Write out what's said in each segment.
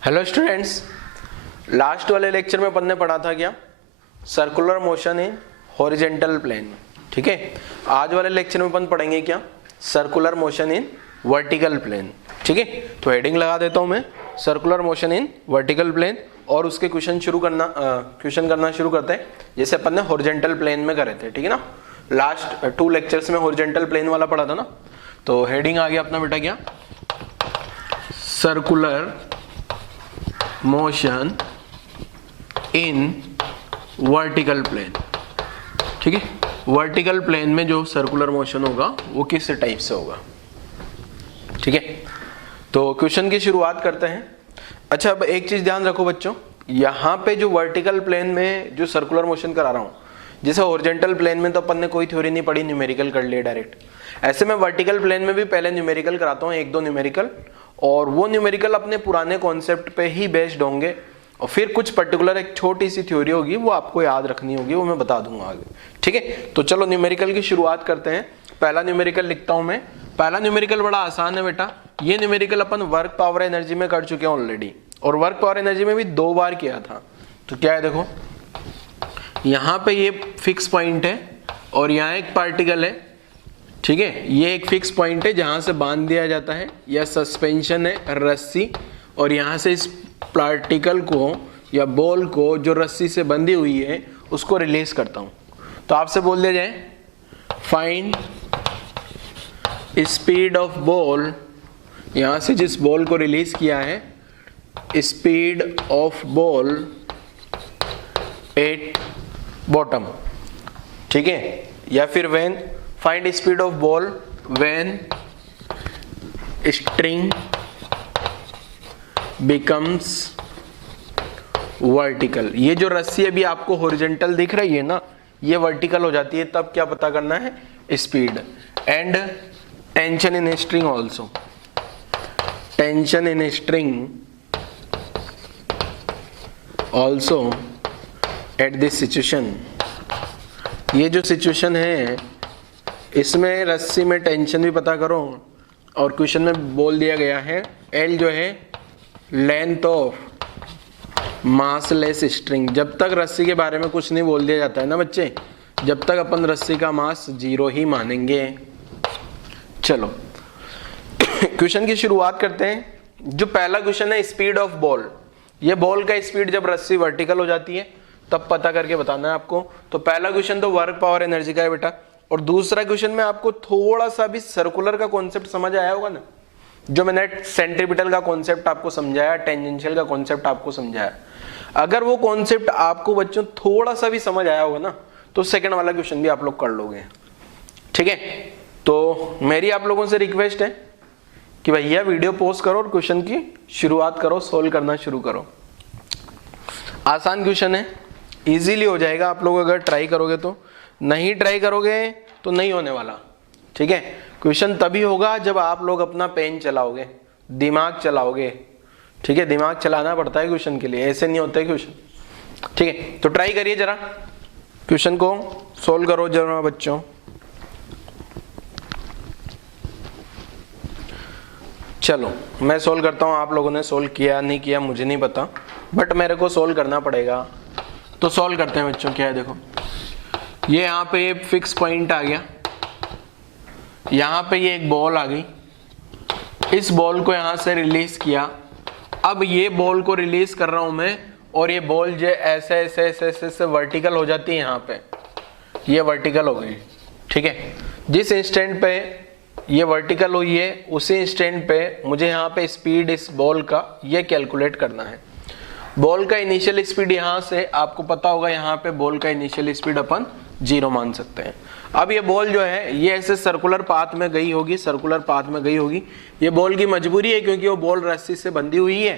Hello students, last वाले lecture में अपन ने पढ़ा था क्या? Circular motion in horizontal plane. ठीक है, आज वाले लेक्चर में अपन पढ़ेंगे क्या? Circular motion in vertical plane. ठीक है, तो हेडिंग लगा देता हूं मैं, circular motion in vertical plane, और उसके क्वेश्चन करना शुरू करते हैं जैसे अपन ने हॉरिजेंटल प्लेन में करे थे। ठीक है ना, लास्ट 2 लेक्चर्स में हॉरिजेंटल प्लेन वाला पढ़ा था ना। तो हेडिंग आ गया अपना बेटा क्या? Circular motion in vertical plane. ठीक है, वर्टिकल प्लेन में जो सर्कुलर मोशन होगा वो किस टाइप से होगा। ठीक है, तो क्वेश्चन की शुरुआत करते हैं। अच्छा, अब एक चीज ध्यान रखो बच्चों, यहाँ पे जो वर्टिकल प्लेन में जो सर्कुलर मोशन करा रहा हूँ, जैसे हॉरिजॉन्टल प्लेन में तो अपन ने कोई थ्योरी नहीं पढ़ी, न्यूमेरिकल कर लिया डायरेक्ट। ऐसे में वर्टिकल प्लेन में भी पहले न्यूमेरिकल कराता हूँ, 1-2 न्यूमेरिकल, और वो न्यूमेरिकल अपने पुराने कॉन्सेप्ट पे ही बेस्ड होंगे, और फिर कुछ पर्टिकुलर एक छोटी सी थ्योरी होगी वो आपको याद रखनी होगी, वो मैं बता दूंगा आगे। ठीक है, तो चलो न्यूमेरिकल की शुरुआत करते हैं। पहला न्यूमेरिकल लिखता हूं मैं। पहला न्यूमेरिकल बड़ा आसान है बेटा, ये न्यूमेरिकल अपन वर्क पावर एनर्जी में कर चुके हैं ऑलरेडी, और वर्क पावर एनर्जी में भी 2 बार किया था। तो क्या है देखो, यहाँ पे ये फिक्स पॉइंट है और यहाँ एक पार्टिकल है। ठीक है, ये एक फिक्स पॉइंट है जहां से बांध दिया जाता है, या सस्पेंशन है रस्सी, और यहाँ से इस पार्टिकल को या बॉल को जो रस्सी से बंधी हुई है उसको रिलीज करता हूं। तो आपसे बोल दिया जाए फाइंड स्पीड ऑफ बॉल, यहां से जिस बॉल को रिलीज किया है, speed of ball at bottom. ठीक है, या फिर when find speed of ball when string becomes vertical. ये जो रस्सी अभी आपको हॉरिजॉन्टल दिख रही है ना, ये वर्टिकल हो जाती है, तब क्या पता करना है? Speed. And tension in string also, tension in string also at this situation. ये जो सिचुएशन है इसमें रस्सी में टेंशन भी पता करो, और क्वेश्चन में बोल दिया गया है एल जो है लेंथ ऑफ मासलेस स्ट्रिंग। जब तक रस्सी के बारे में कुछ नहीं बोल दिया जाता है ना बच्चे, जब तक अपन रस्सी का मास 0 ही मानेंगे। चलो क्वेश्चन की शुरुआत करते हैं। जो पहला क्वेश्चन है स्पीड ऑफ बॉल, ये बॉल का स्पीड जब रस्सी वर्टिकल हो जाती है तब पता करके बताना है आपको। तो पहला क्वेश्चन तो वर्क पावर एनर्जी का है बेटा, और दूसरा क्वेश्चन में आपको थोड़ा सा भी सर्कुलर का कॉन्सेप्ट समझ आया होगा ना, जो मैंने सेंट्रीपिटल का कॉन्सेप्ट आपको समझाया, टेंजेंशियल का कॉन्सेप्ट आपको समझाया। अगर वो कॉन्सेप्ट आपको बच्चों थोड़ा सा भी समझ आया होगा ना, तो सेकंड वाला क्वेश्चन भी आप लोग कर लोगे। ठीक है, तो मेरी आप लोगों से रिक्वेस्ट है कि भैया वीडियो पॉज करो और क्वेश्चन की शुरुआत करो, सोल्व करना शुरू करो। आसान क्वेश्चन है, इजीली हो जाएगा आप लोग अगर ट्राई करोगे तो। नहीं ट्राई करोगे तो नहीं होने वाला। ठीक है, क्वेश्चन तभी होगा जब आप लोग अपना पेन चलाओगे, दिमाग चलाओगे। ठीक है, दिमाग चलाना पड़ता है क्वेश्चन के लिए, ऐसे नहीं होते क्वेश्चन। ठीक है, तो ट्राई करिए जरा, क्वेश्चन को सोल्व करो जरा बच्चों। चलो मैं सोल्व करता हूं, आप लोगों ने सोल्व किया नहीं किया मुझे नहीं पता, बट मेरे को सोल्व करना पड़ेगा। तो सोल्व करते हैं बच्चों। क्या है देखो, ये यहाँ पे फिक्स पॉइंट आ गया, यहाँ पे ये एक बॉल आ गई, इस बॉल को यहाँ से रिलीज किया। अब ये बॉल को रिलीज कर रहा हूं मैं, और ये बॉल जो ऐसे ऐसे ऐसे ऐसे ऐसे वर्टिकल हो जाती है, यहाँ पे ये वर्टिकल हो गई। ठीक है, जिस इंस्टेंट पे ये वर्टिकल हुई है उसी इंस्टेंट पे मुझे यहाँ पे स्पीड इस बॉल का ये कैलकुलेट करना है। बॉल का इनिशियल स्पीड यहाँ से आपको पता होगा, यहाँ पे बॉल का इनिशियल स्पीड अपन 0 मान सकते हैं। अब ये बॉल जो है ये ऐसे सर्कुलर पाथ में गई होगी, सर्कुलर पाथ में गई होगी। ये बॉल की मजबूरी है क्योंकि वो बॉल रस्सी से बंधी हुई है,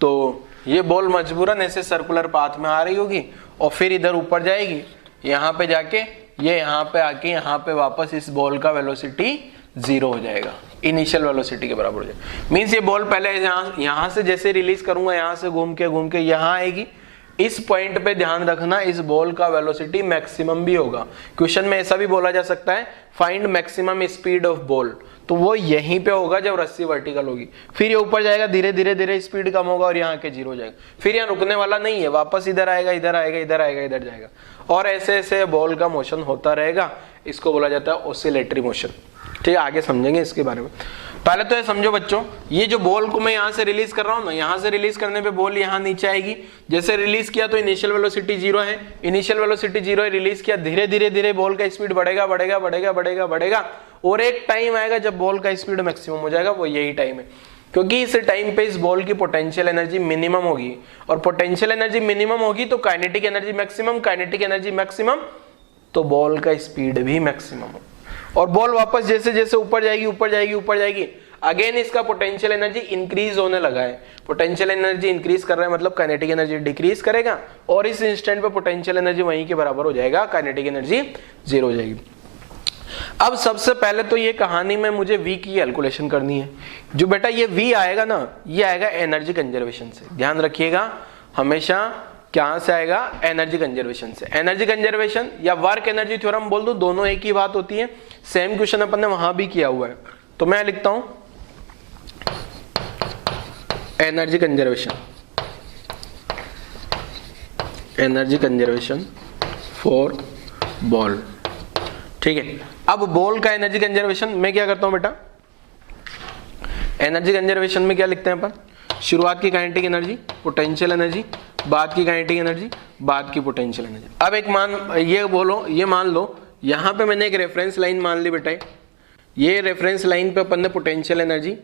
तो ये बॉल मजबूरन ऐसे सर्कुलर पाथ में आ रही होगी, और फिर इधर ऊपर जाएगी, यहाँ पे जाके ये यहाँ पे आके यहाँ पे वापस इस बॉल का वेलोसिटी 0 हो जाएगा, इनिशियल वेलोसिटी के बराबर हो जाएगा। मीन्स ये बॉल पहले यहाँ से जैसे रिलीज करूंगा, यहाँ से घूम के यहाँ आएगी, इस पॉइंट पे ध्यान रखना, इस बॉल का वेलोसिटी मैक्सिमम भी होगा। क्वेश्चन में ऐसा भी बोला जा सकता है, find maximum speed of ball, तो वो यहीं पे होगा जब रस्सी वर्टिकल होगी। फिर ये ऊपर जाएगा, धीरे धीरे धीरे स्पीड कम होगा और यहाँ के जीरो हो जाएगा। फिर यहाँ रुकने वाला नहीं है, वापस इधर आएगा, इधर आएगा, इधर आएगा, इधर जाएगा, और ऐसे ऐसे बॉल का मोशन होता रहेगा। इसको बोला जाता है ऑसिलेटरी मोशन। ठीक है, आगे समझेंगे इसके बारे में। पहले तो ये समझो बच्चों, ये जो बॉल को मैं यहाँ से रिलीज कर रहा हूँ ना, यहाँ से रिलीज करने पे बॉल यहाँ नीचे आएगी। जैसे रिलीज किया तो इनिशियल वेलोसिटी 0 है, इनिशियल वेलोसिटी 0 है, रिलीज किया, धीरे धीरे धीरे बॉल का स्पीड बढ़ेगा बढ़ेगा बढ़ेगा बढ़ेगा बढ़ेगा, और एक टाइम आएगा जब बॉल का स्पीड मैक्सिमम हो जाएगा, वो यही टाइम है। क्योंकि इस टाइम पे इस बॉल की पोटेंशियल एनर्जी मिनिमम होगी, और पोटेंशियल एनर्जी मिनिमम होगी तो kinetic energy maximum, kinetic energy maximum तो बॉल का स्पीड भी मैक्सिमम हो। और बॉल वापस जैसे जैसे ऊपर जाएगी ऊपर जाएगी ऊपर जाएगी, अगेन इसका पोटेंशियल एनर्जी इंक्रीज होने लगा है। पोटेंशियल एनर्जी इंक्रीज कर रहा है मतलब काइनेटिक एनर्जी डिक्रीज करेगा, और इस इंस्टेंट पे पोटेंशियल एनर्जी वहीं के बराबर हो जाएगा, काइनेटिक एनर्जी 0 हो जाएगी। अब सबसे पहले तो ये कहानी में मुझे V की कैलकुलेशन करनी है। जो बेटा ये V आएगा ना, ये आएगा एनर्जी कंजर्वेशन से। ध्यान रखिएगा, हमेशा कहां से आएगा? एनर्जी कंजर्वेशन से। एनर्जी कंजर्वेशन या वर्क एनर्जी थ्योरम बोल दो, दोनों एक ही बात होती है। सेम क्वेश्चन अपन ने वहां भी किया हुआ है, तो मैं लिखता हूं energy conservation, energy conservation for ball. ठीक है, अब बॉल का एनर्जी कंजर्वेशन मैं क्या करता हूं बेटा, एनर्जी कंजर्वेशन में क्या लिखते हैं अपन? शुरुआत की काइनेटिक एनर्जी, पोटेंशियल एनर्जी, बाद की काइनेटिक एनर्जी, बाद की पोटेंशियल एनर्जी। अब एक ये मान लो यहां पे मैंने एक रेफरेंस लाइन मान ली बेटा, ये रेफरेंस लाइन पे अपन ने पोटेंशियल एनर्जी,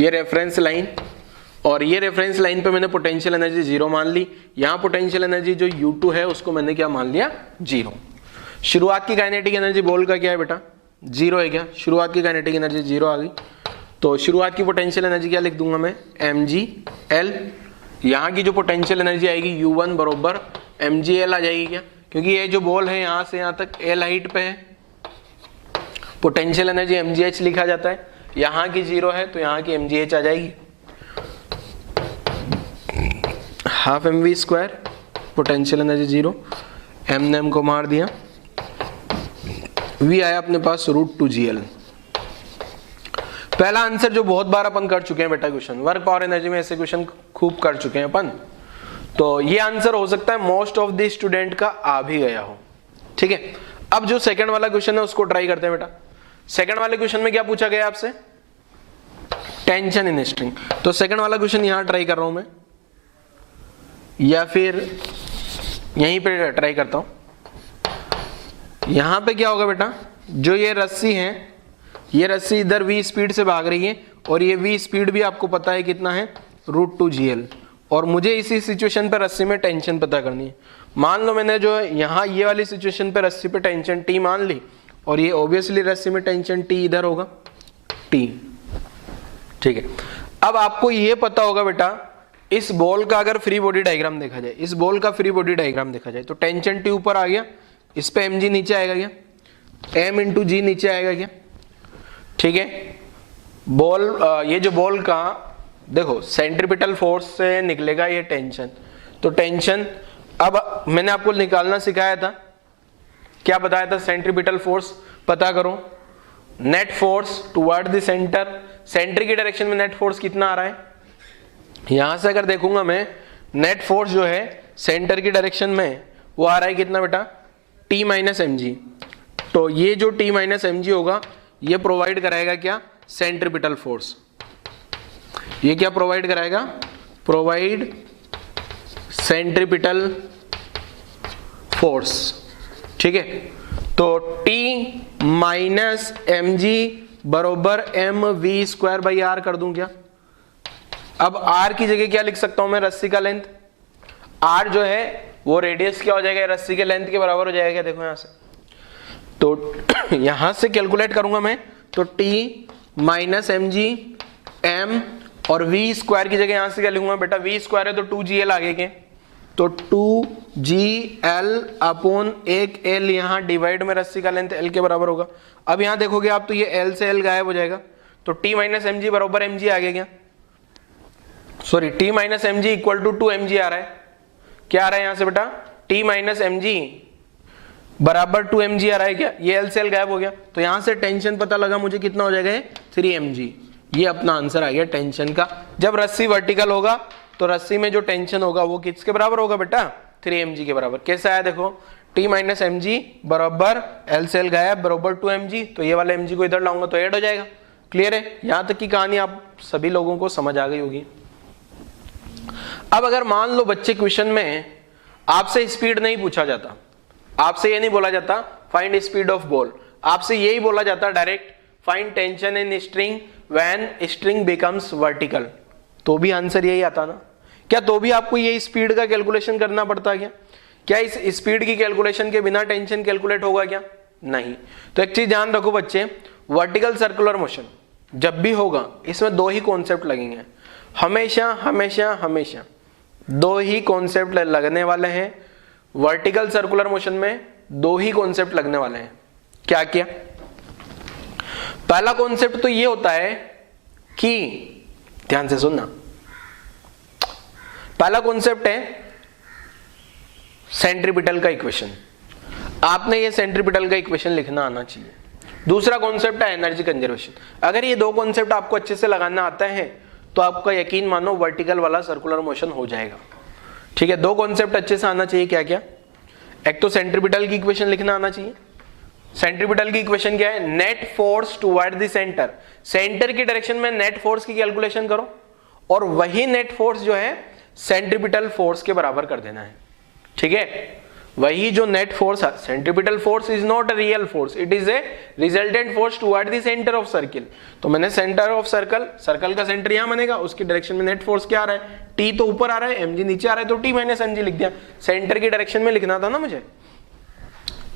ये रेफरेंस लाइन, और ये रेफरेंस लाइन पे मैंने पोटेंशियल एनर्जी 0 मान ली। यहां पोटेंशियल एनर्जी जो U2 है उसको मैंने क्या मान लिया? 0। शुरुआत की काइनेटिक एनर्जी बॉल का क्या है बेटा? 0 है क्या? शुरुआत की काइनेटिक एनर्जी 0 आ गई, तो शुरुआत की पोटेंशियल एनर्जी क्या लिख दूंगा मैं? mgl। यहाँ की जो पोटेंशियल एनर्जी आएगी U1 बरोबर mgl आ जाएगी क्या? क्योंकि ये जो बॉल है यहाँ से यहाँ तक L हाइट पे है, पोटेंशियल एनर्जी mgh लिखा जाता है। यहाँ की 0 है तो यहाँ की mgh आ जाएगी, half mv², potential energy 0, m ने m को मार दिया, v आया अपने पास √2gl। पहला आंसर जो बहुत बार अपन कर चुके हैं बेटा क्वेश्चन, वर्क पावर एनर्जी में ऐसे क्वेश्चन खूब कर चुके हैं अपन, तो ये आंसर हो सकता है मोस्ट ऑफ द स्टूडेंट का आ भी गया हो। ठीक है, अब जो सेकंड वाला क्वेश्चन है उसको ट्राई करते हैं बेटा। सेकंड वाले क्वेश्चन में क्या पूछा गया आपसे? Tension in string. तो सेकंड वाला क्वेश्चन यहां ट्राई कर रहा हूं मैं, या फिर यहीं पे ट्राई करता हूं। यहां पे क्या होगा बेटा, जो ये रस्सी है, ये रस्सी इधर v स्पीड से भाग रही है, और ये v स्पीड भी आपको पता है कितना है? √2gl। और मुझे इसी सिचुएशन पे रस्सी में टेंशन पता करनी है। मान लो मैंने जो यहाँ ये वाली सिचुएशन पे रस्सी पे टेंशन T मान ली, और ये ऑब्वियसली रस्सी में टेंशन T इधर होगा T। ठीक है, अब आपको ये पता होगा बेटा, इस बॉल का अगर फ्री बॉडी डायग्राम देखा जाए, इस बॉल का फ्री बॉडी डायग्राम देखा जाए, तो टेंशन T ऊपर आ गया, इस पे mg नीचे आएगा क्या? m इंटू जी नीचे आएगा क्या? ठीक है, बॉल ये जो बॉल का देखो सेंट्रीपिटल फोर्स से निकलेगा ये टेंशन, तो टेंशन अब मैंने आपको निकालना सिखाया था, क्या बताया था? सेंट्रीपिटल फोर्स पता करो, net force toward the centre, centre की डायरेक्शन में नेट फोर्स कितना आ रहा है? यहां से अगर देखूंगा मैं, नेट फोर्स जो है सेंटर की डायरेक्शन में वो आ रहा है कितना बेटा? T minus mg। तो ये जो T माइनस mg होगा ये प्रोवाइड कराएगा क्या? Centripetal force. ये क्या प्रोवाइड कराएगा? Provide centripetal force. ठीक है, तो T माइनस mg बरोबर mv²/r कर दूं क्या? अब r की जगह क्या लिख सकता हूं मैं? रस्सी का लेंथ। r जो है वो रेडियस क्या हो जाएगा? रस्सी के लेंथ के बराबर हो जाएगा क्या? देखो यहां से, तो यहां से कैलकुलेट करूंगा मैं, तो T माइनस mg m और v² की जगह यहां से क्या लिखूंगा बेटा? v² है तो 2gl आगे के, तो 2gl अपॉन एक l, यहां डिवाइड में रस्सी का लेंथ l के बराबर होगा। अब यहां देखोगे आप तो ये l से l गायब हो जाएगा, तो T माइनस mg बराबर mg आगे क्या? Sorry T minus M G equal to 2 mg आ रहा है। क्या आ रहा है यहां से बेटा, टी माइनस एम जी बराबर 2 mg आ रहा है क्या, ये एल से एल गायब हो गया, तो यहां से टेंशन पता लगा मुझे कितना हो जाएगा 3 mg। ये अपना आंसर आ गया टेंशन का। जब रस्सी वर्टिकल होगा तो रस्सी में जो टेंशन होगा वो किसके बराबर होगा बेटा, 3 mg के बराबर। कैसा आया देखो, टी माइनस एम जी बराबर एल से एल गायब बराबर 2 mg, तो ये वाला mg को इधर लाऊंगा तो ऐड हो जाएगा। क्लियर है, यहां तक की कहानी आप सभी लोगों को समझ आ गई होगी। अब अगर मान लो बच्चे क्वेश्चन में आपसे स्पीड नहीं पूछा जाता, आपसे ये नहीं बोला जाता फाइंड स्पीड ऑफ बॉल, आपसे यही बोला जाता direct find tension in string when string becomes vertical, तो भी आंसर यही आता ना। क्या तो भी आपको ये स्पीड का कैलकुलेशन करना पड़ता क्या? क्या इस स्पीड की कैलकुलेशन के बिना टेंशन कैलकुलेट होगा क्या? नहीं। तो एक चीज ध्यान रखो बच्चे, वर्टिकल सर्कुलर मोशन जब भी होगा इसमें दो ही कॉन्सेप्ट लगेंगे, हमेशा हमेशा हमेशा दो ही कॉन्सेप्ट लगने वाले हैं। वर्टिकल सर्कुलर मोशन में दो ही कॉन्सेप्ट लगने वाले हैं। क्या क्या? पहला कॉन्सेप्ट तो ये होता है कि, ध्यान से सुनना, पहला कॉन्सेप्ट है सेंट्रीपिटल का इक्वेशन। आपने ये सेंट्रीपिटल का इक्वेशन लिखना आना चाहिए। दूसरा कॉन्सेप्ट है एनर्जी कंजर्वेशन। अगर ये दो कॉन्सेप्ट आपको अच्छे से लगाना आता है तो आपका यकीन मानो वर्टिकल वाला सर्कुलर मोशन हो जाएगा। ठीक है, दो कॉन्सेप्ट अच्छे से आना चाहिए। क्या क्या? एक तो सेंट्रीपिटल की इक्वेशन लिखना आना चाहिए। सेंट्रीपिटल की इक्वेशन क्या है, net force toward the centre, centre की डायरेक्शन में नेट फोर्स की कैलकुलेशन करो और वही नेट फोर्स जो है सेंट्रीपिटल फोर्स के बराबर कर देना है। ठीक है, वही जो नेट फोर्स है, centripetal force is not a real force, it is a resultant force toward the centre of circle. तो मैंने सेंटर ऑफ सर्कल, सर्कल का सेंटर यहां बनेगा, उसकी डायरेक्शन में नेट फोर्स क्या आ रहा है, टी तो ऊपर आ रहा है, एमजी नीचे आ रहा है, तो टी माइनस एमजी लिख दिया। सेंटर की डायरेक्शन में लिखना था ना मुझे।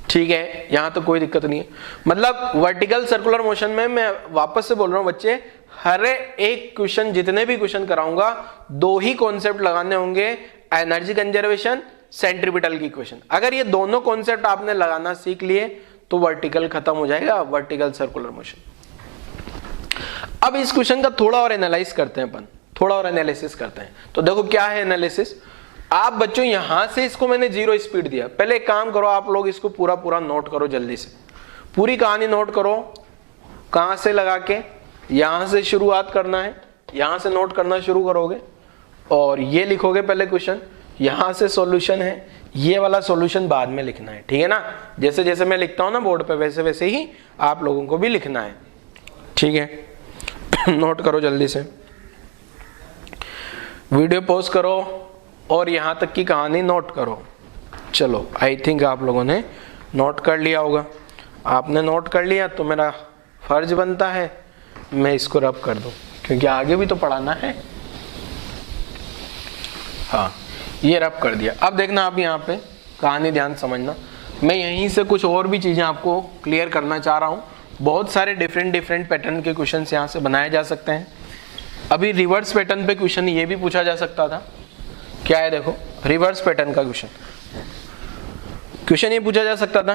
ठीक है, यहां तो कोई दिक्कत नहीं है। मतलब वर्टिकल सर्कुलर मोशन में मैं वापस से बोल रहा हूं बच्चे, हर एक क्वेश्चन, जितने भी क्वेश्चन कराऊंगा, दो ही कॉन्सेप्ट लगाने होंगे, एनर्जी कंजर्वेशन, सेंट्रीपिटल की इक्वेशन। अगर ये दोनों कॉन्सेप्ट आपने लगाना सीख लिए तो वर्टिकल खत्म हो जाएगा, वर्टिकल सर्कुलर मोशन। अब इस क्वेश्चन का थोड़ा और एनालाइज करते हैं अपन, थोड़ा और एनालिसिस करते हैं। तो देखो क्या है एनालिसिस। आप बच्चों यहां से इसको मैंने 0 स्पीड दिया, पहले एक काम करो, आप लोग इसको पूरा पूरा नोट करो, जल्दी से पूरी कहानी नोट करो। कहां से लगा के, यहां से शुरुआत करना है, यहां से नोट करना शुरू करोगे और ये लिखोगे पहले क्वेश्चन, यहां से सॉल्यूशन है, ये वाला सॉल्यूशन बाद में लिखना है। ठीक है ना, जैसे जैसे मैं लिखता हूं ना बोर्ड पे, वैसे वैसे ही आप लोगों को भी लिखना है। ठीक है नोट करो जल्दी से, वीडियो पॉज करो और यहां तक की कहानी नोट करो। चलो, आई थिंक आप लोगों ने नोट कर लिया होगा। आपने नोट कर लिया तो मेरा फर्ज बनता है मैं इसको रब कर दूं, क्योंकि आगे भी तो पढ़ाना है। हाँ, ये रब कर दिया। अब देखना आप यहाँ पे कहानी ध्यान समझना, मैं यहीं से कुछ और भी चीजें आपको क्लियर करना चाह रहा हूँ। बहुत सारे डिफरेंट पैटर्न के क्वेश्चन यहाँ से बनाए जा सकते हैं। अभी रिवर्स पैटर्न पे क्वेश्चन ये भी पूछा जा सकता था। क्या है देखो, रिवर्स पैटर्न का क्वेश्चन ये पूछा जा सकता था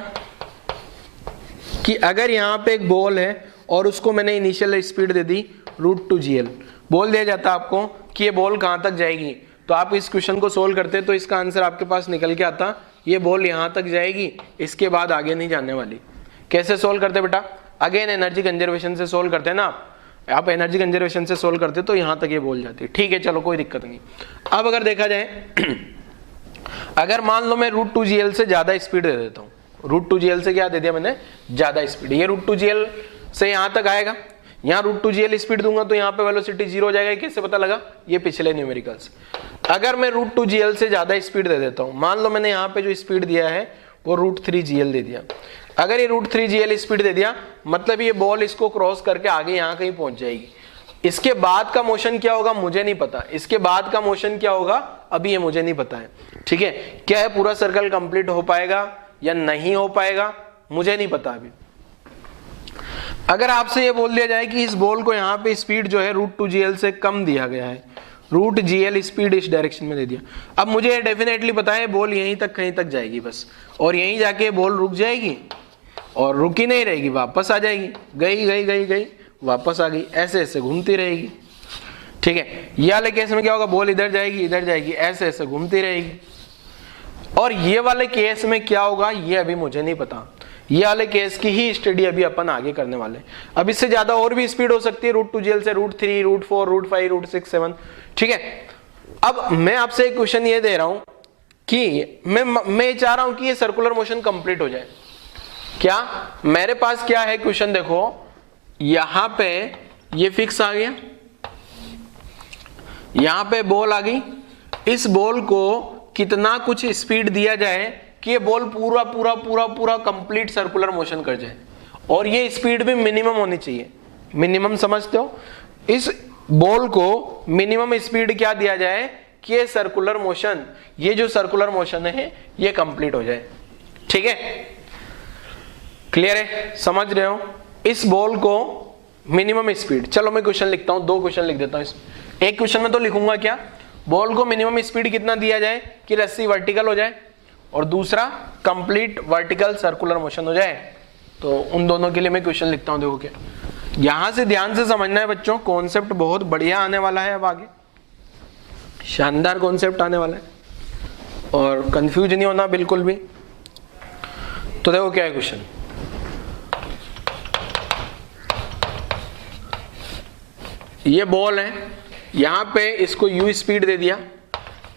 कि अगर यहाँ पे एक बॉल है और उसको मैंने इनिशियल स्पीड दे दी √2gl, बोल दिया जाता आपको कि ये बॉल कहाँ तक जाएगी, तो आप इस क्वेश्चन को सोल्व करते तो इसका आंसर आपके पास निकल के आता, ये बॉल यहाँ तक जाएगी, इसके बाद आगे नहीं जाने वाली। कैसे सोल्व करते बेटा, अगेन एनर्जी कंजर्वेशन से सोल्व करते हैं ना आप एनर्जी कंजर्वेशन से सोल्व करते तो यहाँ तक ये बॉल जाती है। ठीक है, चलो कोई दिक्कत नहीं। अब अगर देखा जाए अगर मान लो मैं √2gl से ज्यादा स्पीड दे देता हूँ, √2gl से क्या दे दिया मैंने, ज्यादा स्पीड, ये √2gl से यहाँ तक आएगा, यहाँ √2gl स्पीड दूंगा तो यहाँ पे वेलोसिटी 0 हो जाएगा। कैसे पता लगा, ये पिछले न्यूमेरिकल्स। अगर मैं √2gl से ज्यादा स्पीड दे देता हूँ, मान लो मैंने यहाँ पे जो स्पीड दिया है वो √3gl दे दिया, अगर ये √3gl स्पीड दे दिया मतलब ये बॉल इसको क्रॉस करके आगे यहाँ कहीं पहुंच जाएगी। इसके बाद का मोशन क्या होगा मुझे नहीं पता, इसके बाद का मोशन क्या होगा अभी ये मुझे नहीं पता है। ठीक है, क्या है पूरा सर्कल कंप्लीट हो पाएगा या नहीं हो पाएगा मुझे नहीं पता अभी। अगर आपसे ये बोल दिया जाए कि इस बॉल को यहाँ पे स्पीड जो है √2gl से कम दिया गया है, √gl स्पीड इस डायरेक्शन में दे दिया, अब मुझे डेफिनेटली पता है बॉल यहीं तक कहीं तक जाएगी बस, और यहीं जाके बॉल रुक जाएगी और रुकी नहीं रहेगी, वापस आ जाएगी, गई गई गई गई वापस आ गई, ऐसे ऐसे घूमती रहेगी। ठीक है। ये वाले केस में क्या होगा, बॉल इधर जाएगी, ऐसे ऐसे घूमती रहेगी। और ये वाले केस में क्या होगा ये अभी मुझे नहीं पता, ये वाले केस की ही स्टडी अभी अपन आगे करने वाले। अब इससे ज्यादा और भी स्पीड हो सकती है, √2gl से √3, √4, √5, √6, √7, ठीक है। अब मैं आपसे एक क्वेश्चन ये दे रहा हूं कि मैं चाह रहा हूं कि ये सर्कुलर मोशन कंप्लीट हो जाए। क्या मेरे पास क्या है क्वेश्चन, देखो यहां पे ये फिक्स आ गया, यहां पे बॉल आ गई, इस बॉल को कितना कुछ स्पीड दिया जाए कि ये बॉल पूरा पूरा पूरा पूरा कंप्लीट सर्कुलर मोशन कर जाए, और ये स्पीड भी मिनिमम होनी चाहिए। मिनिमम समझते हो, इस बॉल को मिनिमम स्पीड क्या दिया जाए कि ये सर्कुलर मोशन, ये जो सर्कुलर मोशन है ये कंप्लीट हो जाए, ठीक है। क्लियर है, समझ रहे हो। इस बॉल को मिनिमम स्पीड, चलो मैं क्वेश्चन लिखता हूं, 2 क्वेश्चन लिख देता हूं। एक क्वेश्चन में तो लिखूंगा क्या, बॉल को मिनिमम स्पीड कितना दिया जाए कि रस्सी वर्टिकल हो जाए, और दूसरा कंप्लीट वर्टिकल सर्कुलर मोशन हो जाए। तो उन दोनों के लिए मैं क्वेश्चन लिखता हूं। देखो क्या, यहां से ध्यान से समझना है बच्चों, कॉन्सेप्ट बहुत बढ़िया आने वाला है, अब आगे शानदार कॉन्सेप्ट आने वाला है, और कंफ्यूज नहीं होना बिल्कुल भी। तो देखो क्या है क्वेश्चन, ये बॉल है, यहां पे इसको u स्पीड दे दिया,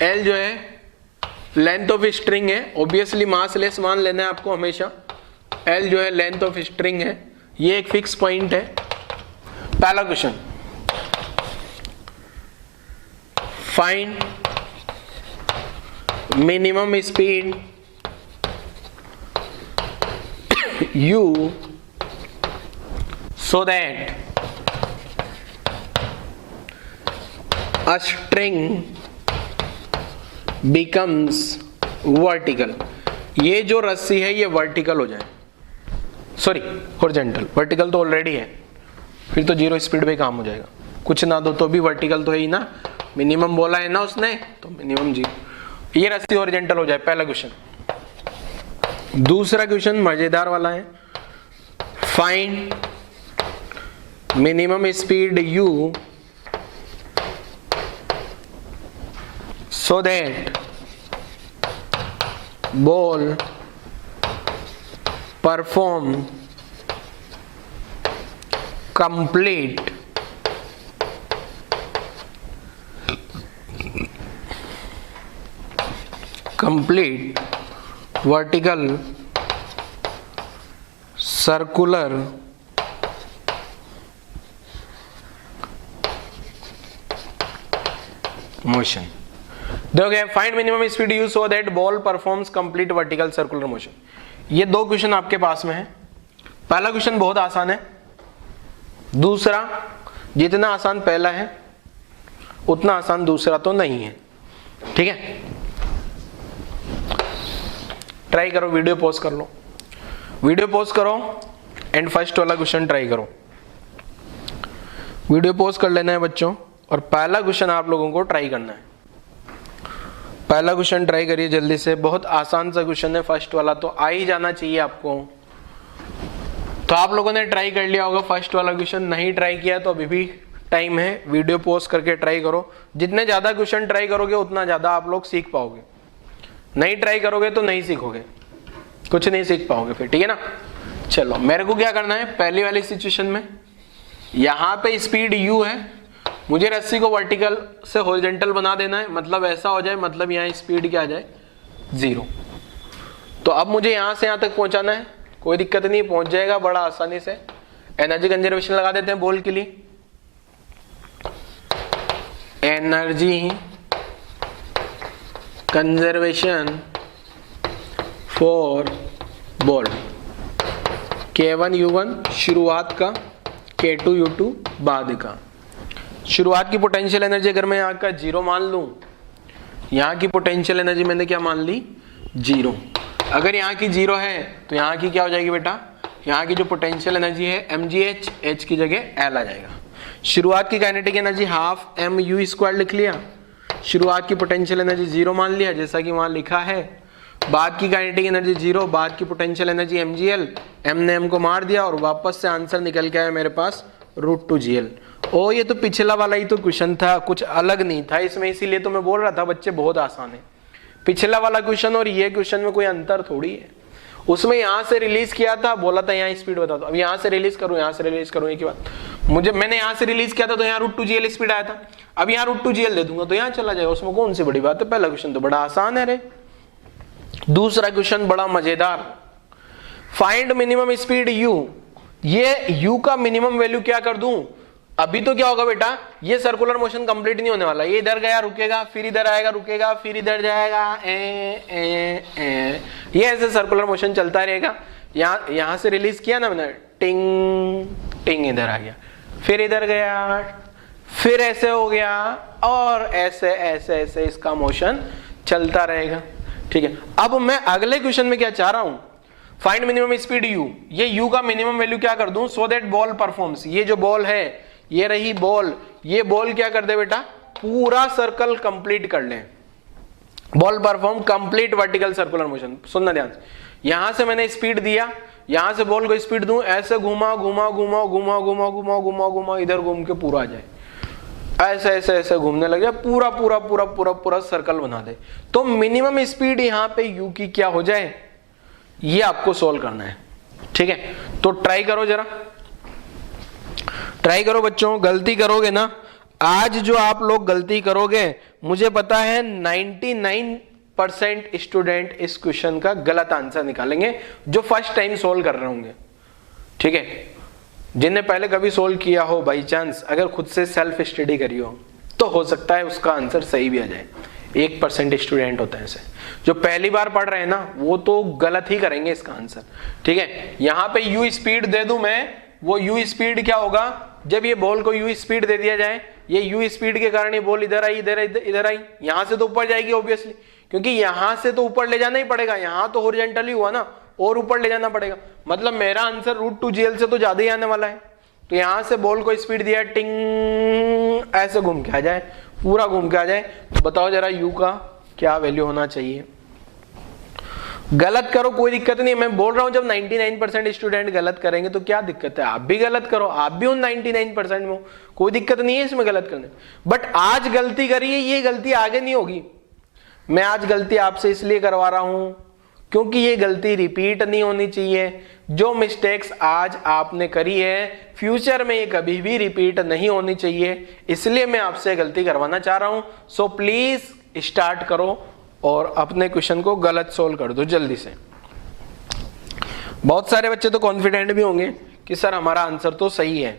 l जो है लेंथ ऑफ स्ट्रिंग है, ऑब्वियसली मास लेस मान लेना है आपको हमेशा, l जो है लेंथ ऑफ स्ट्रिंग है, ये एक फिक्स पॉइंट है। पहला question, find minimum speed u so that a string becomes vertical, ये जो रस्सी है ये वर्टिकल हो जाए, सॉरी हॉरिजॉन्टल, वर्टिकल तो ऑलरेडी है, फिर तो 0 स्पीड पे काम हो जाएगा, कुछ ना दो तो भी वर्टिकल तो है ही ना, मिनिमम बोला है ना उसने, तो मिनिमम 0, ये रस्सी हॉरिजॉन्टल हो जाए। पहला क्वेश्चन। दूसरा क्वेश्चन मजेदार वाला है, find minimum speed u so that ball perform complete vertical circular motion। देखोगे find minimum speed you so that ball performs complete vertical circular motion. ये 2 क्वेश्चन आपके पास में है। पहला क्वेश्चन बहुत आसान है, दूसरा जितना आसान पहला है उतना आसान दूसरा तो नहीं है, ठीक है। ट्राई करो, वीडियो पॉज कर लो, वीडियो पॉज करो एंड फर्स्ट वाला क्वेश्चन ट्राई करो। वीडियो पॉज कर लेना है बच्चों, और पहला क्वेश्चन आप लोगों को ट्राई करना है। पहला क्वेश्चन ट्राई करिए जल्दी से, बहुत आसान सा क्वेश्चन है, फर्स्ट वाला तो आ ही जाना चाहिए आपको। तो आप लोगों ने ट्राई कर लिया होगा फर्स्ट वाला क्वेश्चन, नहीं ट्राई किया तो अभी भी टाइम है, वीडियो पॉज करके ट्राई करो। जितने ज्यादा क्वेश्चन ट्राई करोगे उतना ज्यादा आप लोग सीख पाओगे, नहीं ट्राई करोगे तो नहीं सीखोगे, कुछ नहीं सीख पाओगे फिर, ठीक है ना। चलो मेरे को क्या करना है, पहली वाली सिचुएशन में यहाँ पे स्पीड u है, मुझे रस्सी को वर्टिकल से हॉरिजॉन्टल बना देना है, मतलब ऐसा हो जाए, मतलब यहाँ स्पीड क्या आ जाए 0। तो अब मुझे यहाँ से यहाँ तक पहुंचाना है, कोई दिक्कत नहीं, पहुंच जाएगा बड़ा आसानी से। एनर्जी कंजर्वेशन लगा देते हैं बॉल के लिए, energy conservation for ball, K1 U1 शुरुआत का, K2 U2 बाद का। शुरुआत की पोटेंशियल एनर्जी अगर मैं यहाँ का 0 मान लूं, यहाँ की पोटेंशियल एनर्जी मैंने क्या मान ली 0, अगर यहाँ की 0 है तो यहाँ की क्या हो जाएगी बेटा, यहाँ की जो पोटेंशियल एनर्जी है mgh, h की जगह l आ जाएगा। शुरुआत की काइनेटिक एनर्जी हाफ mu² लिख लिया, शुरुआत की पोटेंशियल एनर्जी 0 मान लिया जैसा कि वहां लिखा है, बाद की काइनेटिक एनर्जी 0, बाद की पोटेंशियल एनर्जी mgl, m ने m को मार दिया और वापस से आंसर निकल के आया मेरे पास √2gl। ओ ये तो पिछला वाला ही तो क्वेश्चन था, कुछ अलग नहीं था इसमें, इसीलिए तो मैं बोल रहा था बच्चे बहुत आसान है। पिछला वाला क्वेश्चन और ये क्वेश्चन में कोई अंतर थोड़ी है। उसमें यहाँ से रिलीज किया था, बोला था यहाँ स्पीड बता दो, अब यहाँ से रिलीज करूँ, यहाँ से रिलीज करूँ, एक ही बात। मैंने यहाँ से रिलीज किया था तो यहाँ √2gl स्पीड आया था, अब यहाँ √2gl दे दूंगा तो यहाँ चला जाएगा, उसमें कौन सी बड़ी बात है। पहला क्वेश्चन तो बड़ा आसान है रे। दूसरा क्वेश्चन बड़ा मजेदार, फाइंड मिनिमम स्पीड u। ये u का मिनिमम वैल्यू क्या कर दूं। अभी तो क्या होगा बेटा, ये सर्कुलर मोशन कंप्लीट नहीं होने वाला, ये इधर गया रुकेगा, फिर इधर आएगा रुकेगा, फिर इधर जाएगा, ये ऐसे सर्कुलर मोशन चलता रहेगा। यहां से रिलीज किया ना मैंने, टिंग टिंग इधर आ गया, फिर इधर गया, फिर ऐसे हो गया, और ऐसे ऐसे ऐसे इसका मोशन चलता रहेगा। ठीक है, अब मैं अगले क्वेश्चन में क्या चाह रहा हूं, फाइंड मिनिमम स्पीड u। ये u का मिनिमम वैल्यू क्या कर दूं, सो दैट बॉल परफॉर्म्स। ये जो बॉल है, ये रही बॉल, ये बॉल क्या कर दे बेटा, पूरा सर्कल कंप्लीट कर ले। Ball perform complete vertical circular motion. सुनना ध्यान से, यहां से मैंने स्पीड दिया, यहां से बॉल को स्पीड दूं, ऐसे घुमा घुमा घुमा घुमा घुमा घुमा घुमा घुमा, इधर घूम के पूरा आ जाए, ऐसे ऐसे ऐसे घूमने लग जाए, पूरा पूरा पूरा पूरा पूरा सर्कल बना दे। तो मिनिमम स्पीड यहां पे u की क्या हो जाए, ये आपको सोल्व करना है। ठीक है, तो ट्राई करो जरा, ट्राई करो बच्चों। गलती करोगे ना, आज जो आप लोग गलती करोगे, मुझे पता है 99% स्टूडेंट इस क्वेश्चन का गलत आंसर निकालेंगे, जो फर्स्ट टाइम सोल्व कर रहे होंगे। ठीक है, जिन्हें पहले कभी सोल्व किया हो, बाई चांस अगर खुद से सेल्फ स्टडी करी हो, तो हो सकता है उसका आंसर सही भी आ जाए। 1% स्टूडेंट होते हैं ऐसे, जो पहली बार पढ़ रहे हैं ना, वो तो गलत ही करेंगे इसका आंसर। ठीक है, यहां पे u स्पीड दे दूं मैं, वो u स्पीड क्या होगा, जब ये बॉल को u स्पीड दे दिया जाए, ये u स्पीड के कारण ये बॉल इधर आई इधर इधर आई, यहां से तो ऊपर जाएगी ऑब्वियसली, क्योंकि यहां से तो ऊपर ले जाना ही पड़ेगा, यहां तो हॉरिजॉन्टली हुआ ना, और ऊपर ले जाना पड़ेगा, मतलब मेरा आंसर √2gl से तो ज्यादा ही आने वाला है। तो यहां से बॉल को स्पीड दिया, टिंग, ऐसे घूम के आ जाए, पूरा घूम के आ जाए। तो बताओ जरा u का क्या वैल्यू होना चाहिए। गलत करो कोई दिक्कत नहीं, मैं बोल रहा हूं जब 99% स्टूडेंट गलत करेंगे तो क्या दिक्कत है, आप भी गलत करो, आप भी उन 99% में हो, कोई दिक्कत नहीं है इसमें गलत करने। बट आज गलती करिए, ये गलती आगे नहीं होगी। मैं आज गलती आपसे इसलिए करवा रहा हूं क्योंकि ये गलती रिपीट नहीं होनी चाहिए। जो मिस्टेक्स आज आपने करी है, फ्यूचर में ये कभी भी रिपीट नहीं होनी चाहिए, इसलिए मैं आपसे गलती करवाना चाह रहा हूं। सो प्लीज स्टार्ट करो और अपने क्वेश्चन को गलत सोल्व कर दो जल्दी से। बहुत सारे बच्चे तो कॉन्फिडेंट भी होंगे कि सर हमारा आंसर तो सही है,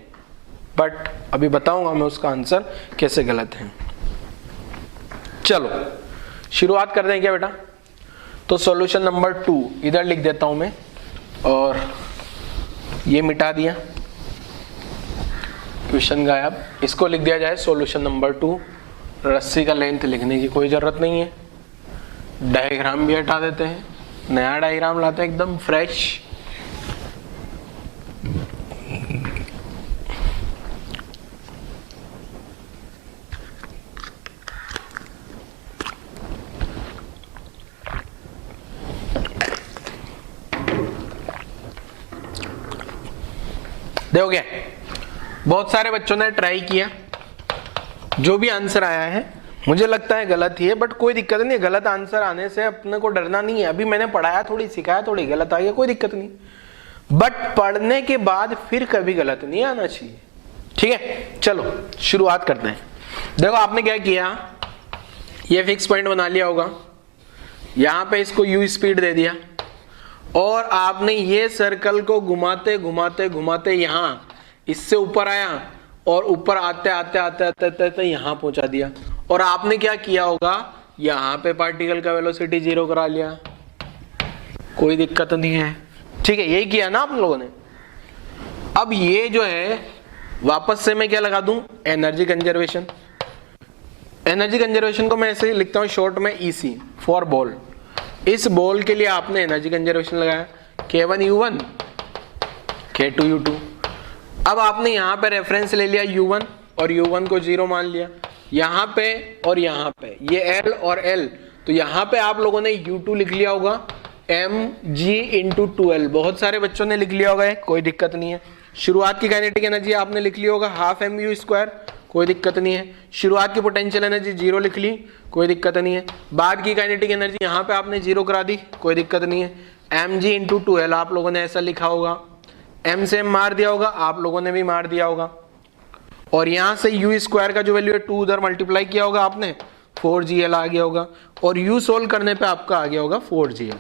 बट अभी बताऊंगा मैं उसका आंसर कैसे गलत है। चलो शुरुआत कर दें क्या बेटा। तो सॉल्यूशन नंबर 2 इधर लिख देता हूं मैं, और ये मिटा दिया, क्वेश्चन गायब। इसको लिख दिया जाए सॉल्यूशन नंबर 2। रस्सी का लेंथ लिखने की कोई जरूरत नहीं है। डायग्राम भी हटा देते हैं, नया डायग्राम लाते हैं एकदम फ्रेश। देखोगे बहुत सारे बच्चों ने ट्राई किया, जो भी आंसर आया है मुझे लगता है गलत ही है, बट कोई दिक्कत नहीं, गलत आंसर आने से अपने को डरना नहीं है। अभी मैंने पढ़ाया थोड़ी, सिखाया थोड़ी, गलत आ गया कोई दिक्कत नहीं, बट पढ़ने के बाद फिर कभी गलत नहीं आना चाहिए। ठीक है, चलो शुरुआत करते हैं। देखो आपने क्या किया, ये फिक्स पॉइंट बना लिया होगा, यहां पे इसको u स्पीड दे दिया, और आपने ये सर्कल को घुमाते घुमाते घुमाते यहां इससे ऊपर आया, और ऊपर आते आते आते आते आते, आते यहां पहुंचा दिया। और आपने क्या किया होगा, यहां पे पार्टिकल का वेलोसिटी 0 करा लिया, कोई दिक्कत नहीं है। ठीक है, यही किया ना आप लोगों ने। अब ये जो है वापस से मैं क्या लगा दूं, एनर्जी कंजर्वेशन। एनर्जी कंजर्वेशन को मैं ऐसे ही लिखता हूं शॉर्ट में EC फॉर बॉल। इस बॉल के लिए आपने एनर्जी कंजर्वेशन लगाया, K1U1 K2U2। अब आपने यहां पे रेफरेंस ले लिया U1 और U1 को 0 मान लिया, यहां पे और यहां पे ये L और L, तो यहां पे आप लोगों ने U2 लिख लिया होगा mg × 2L। बहुत सारे बच्चों ने लिख लिया होगा, कोई दिक्कत नहीं है, शुरुआत की काइनेटिक एनर्जी आपने लिख ली होगा हाफ एम यू स्क्वायर, कोई दिक्कत नहीं है। शुरुआत की पोटेंशियल एनर्जी 0 लिख ली, कोई दिक्कत नहीं है। बाद की काइनेटिक एनर्जी यहाँ पे आपने 0 करा दी, कोई दिक्कत नहीं है। एम जी इंटू 2L आप लोगों ने ऐसा लिखा होगा, एम से एम मार दिया होगा, आप लोगों ने भी मार दिया होगा। और यहाँ से यू स्क्वायर का जो वैल्यू है 2 उधर मल्टीप्लाई किया होगा आपने, 4GL आ गया होगा। और यू सोल्व करने पे आपका आ गया होगा 4GL।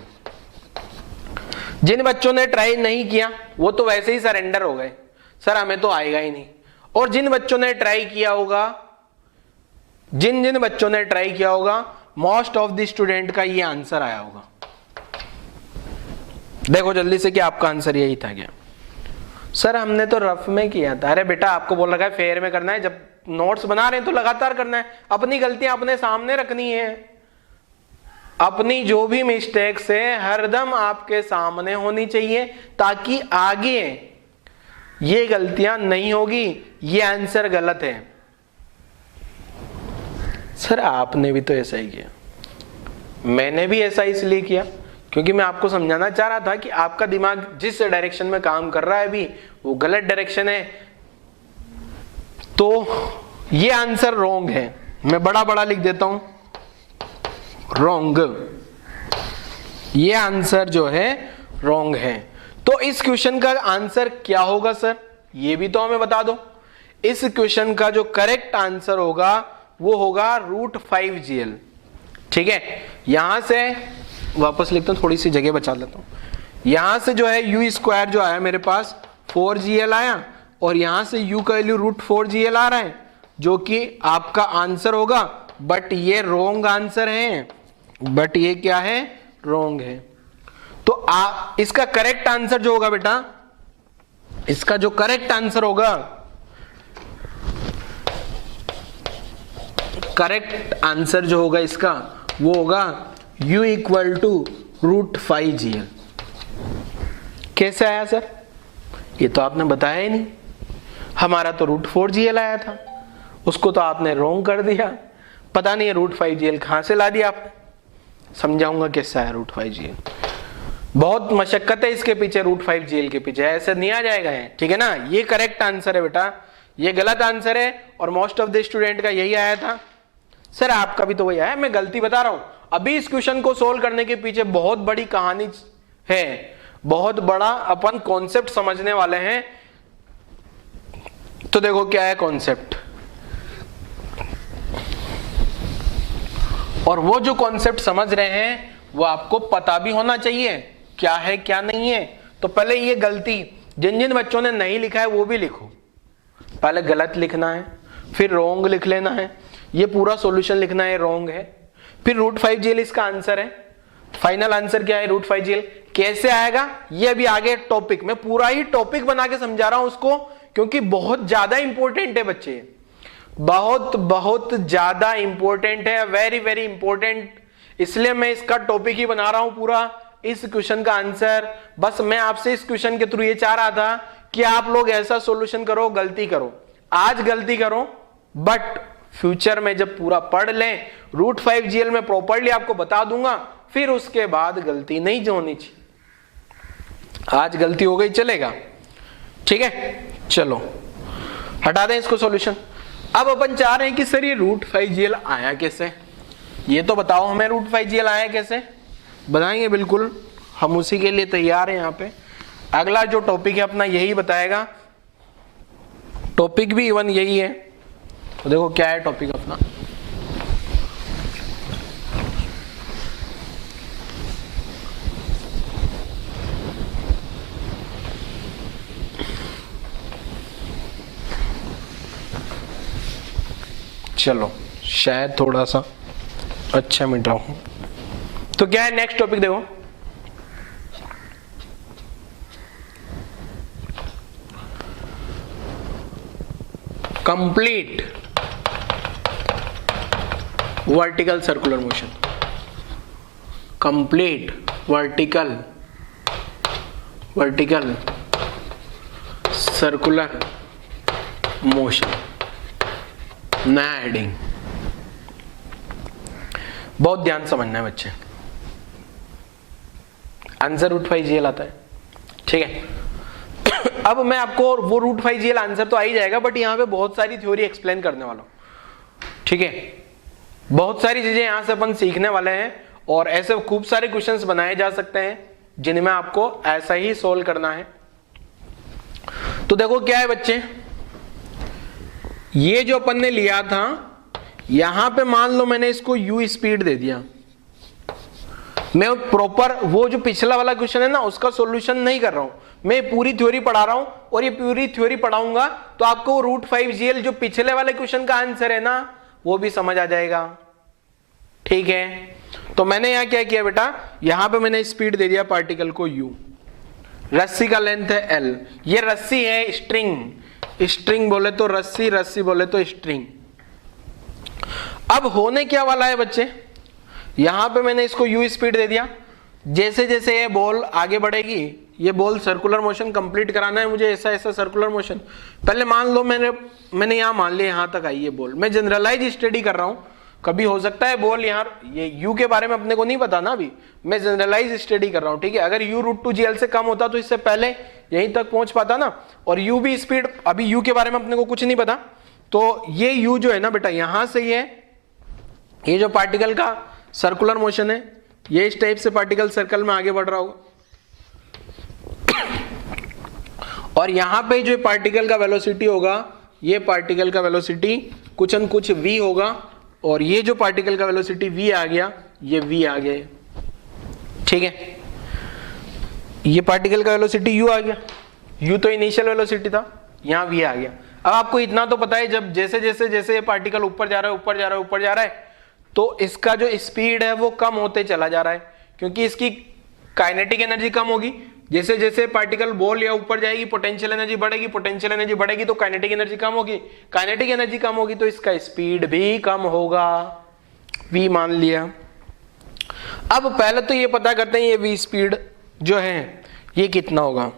जिन बच्चों ने ट्राई नहीं किया वो तो वैसे ही सरेंडर हो गए, सर हमें तो आएगा ही नहीं। और जिन बच्चों ने ट्राई किया होगा, जिन बच्चों ने ट्राई किया होगा, मोस्ट ऑफ द स्टूडेंट का ये आंसर आया होगा। देखो जल्दी से कि आपका आंसर यही था क्या? सर हमने तो रफ में किया था। अरे बेटा आपको बोल रखा है फेयर में करना है, जब नोट्स बना रहे हैं तो लगातार करना है, अपनी गलतियां अपने सामने रखनी है। अपनी जो भी मिस्टेक्स है हरदम आपके सामने होनी चाहिए, ताकि आगे ये गलतियां नहीं होगी, ये आंसर गलत है। सर आपने भी तो ऐसा ही किया, मैंने भी ऐसा इसलिए किया क्योंकि मैं आपको समझाना चाह रहा था कि आपका दिमाग जिस डायरेक्शन में काम कर रहा है अभी वो गलत डायरेक्शन है। तो ये आंसर रॉन्ग है, मैं बड़ा बड़ा लिख देता हूं, रॉन्ग। ये आंसर जो है रॉन्ग है। तो इस क्वेश्चन का आंसर क्या होगा सर, ये भी तो हमें बता दो। इस क्वेश्चन का जो करेक्ट आंसर होगा वो होगा √5GL। ठीक है, यहां से वापस लिखता हूं, थोड़ी सी जगह बचा लेता हूं। यहां से जो है यू स्क्वायर जो आया मेरे पास 4GL आया, और यहां से यू का वैल्यू √4GL आ रहा है, जो कि आपका आंसर होगा। बट ये रॉन्ग आंसर है, बट ये क्या है, रॉन्ग है। तो इसका करेक्ट आंसर जो होगा बेटा, इसका जो करेक्ट आंसर होगा, करेक्ट आंसर जो होगा इसका वो होगा u इक्वल टू √5GL। कैसे आया सर, ये तो आपने बताया ही नहीं। हमारा तो √4GL आया था, उसको तो आपने रॉन्ग कर दिया। पता नहीं है √5GL कहां से ला दिया आपने, समझाऊंगा कैसे आया √5GL। बहुत मशक्कत है इसके पीछे, √5GL के पीछे, ऐसे नहीं आ जाएगा है, ठीक है ना। ये करेक्ट आंसर है बेटा, ये गलत आंसर है, और मोस्ट ऑफ द स्टूडेंट का यही आया था। सर आपका भी तो वही आया, मैं गलती बता रहा हूं। अभी इस क्वेश्चन को सोल्व करने के पीछे बहुत बड़ी कहानी है, बहुत बड़ा अपन कॉन्सेप्ट समझने वाले हैं। तो देखो क्या है कॉन्सेप्ट, और वो जो कॉन्सेप्ट समझ रहे हैं वो आपको पता भी होना चाहिए क्या है क्या नहीं है। तो पहले ये गलती जिन जिन बच्चों ने नहीं लिखा है वो भी लिखो। पहले गलत लिखना है, फिर रॉन्ग लिख लेना है, ये पूरा सॉल्यूशन लिखना है, रॉन्ग है, फिर √5GL इसका आंसर है। फाइनल आंसर क्या है, √5GL। कैसे आएगा ये अभी आगे टॉपिक में, पूरा ही टॉपिक बना के समझा रहा हूं उसको, क्योंकि बहुत ज्यादा इंपॉर्टेंट है बच्चे, बहुत बहुत ज्यादा इंपॉर्टेंट है, वेरी वेरी इंपॉर्टेंट। इसलिए मैं इसका टॉपिक ही बना रहा हूं पूरा, इस क्वेश्चन का आंसर। बस मैं आपसे इस क्वेश्चन के थ्रू ये चाह रहा था कि आप लोग ऐसा सॉल्यूशन करो, गलती करो, आज गलती करो, बट फ्यूचर में जब पूरा पढ़ लें, √5GL में प्रॉपर्ली आपको बता दूंगा, फिर उसके बाद गलती नहीं होनी चाहिए। आज गलती हो गई चलेगा, ठीक है। चलो हटा दें इसको सॉल्यूशन। अब अपन चाह रहे हैं कि सर ये √5GL आया कैसे, ये तो बताओ हमें, √5GL आया कैसे, बताएंगे बिल्कुल, हम उसी के लिए तैयार हैं यहाँ पे। अगला जो टॉपिक है अपना यही बताएगा, टॉपिक भी इवन यही है। तो देखो क्या है टॉपिक अपना, चलो शायद थोड़ा सा अच्छा मिट रहा हूं। तो क्या है नेक्स्ट टॉपिक, देखो complete vertical circular motion, complete vertical circular motion, नया हेडिंग। बहुत ध्यान समझना है बच्चे, आंसर √5GL आता है, ठीक है। अब मैं आपको वो √5gl आंसर तो आ ही जाएगा, बट यहाँ पे बहुत सारी थ्योरी एक्सप्लेन करने वाला हूं, ठीक है। बहुत सारी चीजें यहां से अपन सीखने वाले हैं और ऐसे खूब सारे क्वेश्चंस बनाए जा सकते हैं जिनमें आपको ऐसा ही सोल्व करना है। तो देखो क्या है बच्चे, ये जो अपन ने लिया था, यहां पे मान लो मैंने इसको u स्पीड दे दिया, मैं प्रॉपर वो जो पिछला वाला क्वेश्चन है ना उसका सॉल्यूशन नहीं कर रहा हूं, मैं पूरी थ्योरी पढ़ा रहा हूं, और ये पूरी थ्योरी पढ़ाऊंगा तो आपको √5gl जो पिछले वाले क्वेश्चन का आंसर है ना वो भी समझ आ जाएगा, ठीक है। तो मैंने यहां क्या किया बेटा, यहां पे मैंने स्पीड दे दिया पार्टिकल को u, रस्सी का लेंथ है l, ये रस्सी है स्ट्रिंग, स्ट्रिंग बोले तो रस्सी, रस्सी बोले तो स्ट्रिंग। अब होने क्या वाला है बच्चे, यहां पे मैंने इसको u स्पीड दे दिया, जैसे जैसे ये बॉल आगे बढ़ेगी, ये बॉल सर्कुलर मोशन कंप्लीट कराना है मुझे, ऐसा ऐसा सर्कुलर मोशन। पहले मान लो मैंने यहां मान लिया यहां तक आई है बॉल, मैं जनरलाइज स्टडी कर रहा हूं, कभी हो सकता है बॉल यहाँ, ये u के बारे में अपने को नहीं पता ना अभी, मैं जनरलाइज स्टडी कर रहा हूं, ठीक है। अगर u √2gl से कम होता तो इससे पहले यहीं तक पहुंच पाता ना, और u भी स्पीड, अभी u के बारे में अपने को कुछ नहीं पता, तो ये u जो है ना बेटा यहां से ये जो पार्टिकल का सर्कुलर मोशन है, ये इस टाइप से पार्टिकल सर्कल में आगे बढ़ रहा होगा, और यहां पे जो पार्टिकल का वेलोसिटी होगा, ये पार्टिकल का वेलोसिटी कुछ न कुछ v होगा, और ये जो पार्टिकल का वेलोसिटी v आ गया, ये v आ गया, ठीक है। ये पार्टिकल का वेलोसिटी u आ गया, u तो इनिशियल वेलोसिटी था, यहां v आ गया। अब आपको इतना तो पता है, जब जैसे जैसे जैसे ये पार्टिकल ऊपर जा रहा है, ऊपर जा रहा है, ऊपर जा रहा है, तो इसका जो स्पीड है वो कम होते चला जा रहा है, क्योंकि इसकी काइनेटिक एनर्जी कम होगी। जैसे जैसे पार्टिकल बॉल या ऊपर जाएगी पोटेंशियल एनर्जी बढ़ेगी, पोटेंशियल एनर्जी बढ़ेगी तो काइनेटिक एनर्जी कम होगी, काइनेटिक एनर्जी कम होगी तो इसका स्पीड भी कम होगा, v मान लिया। अब पहले तो ये पता करते हैं ये v स्पीड जो है ये कितना होगा।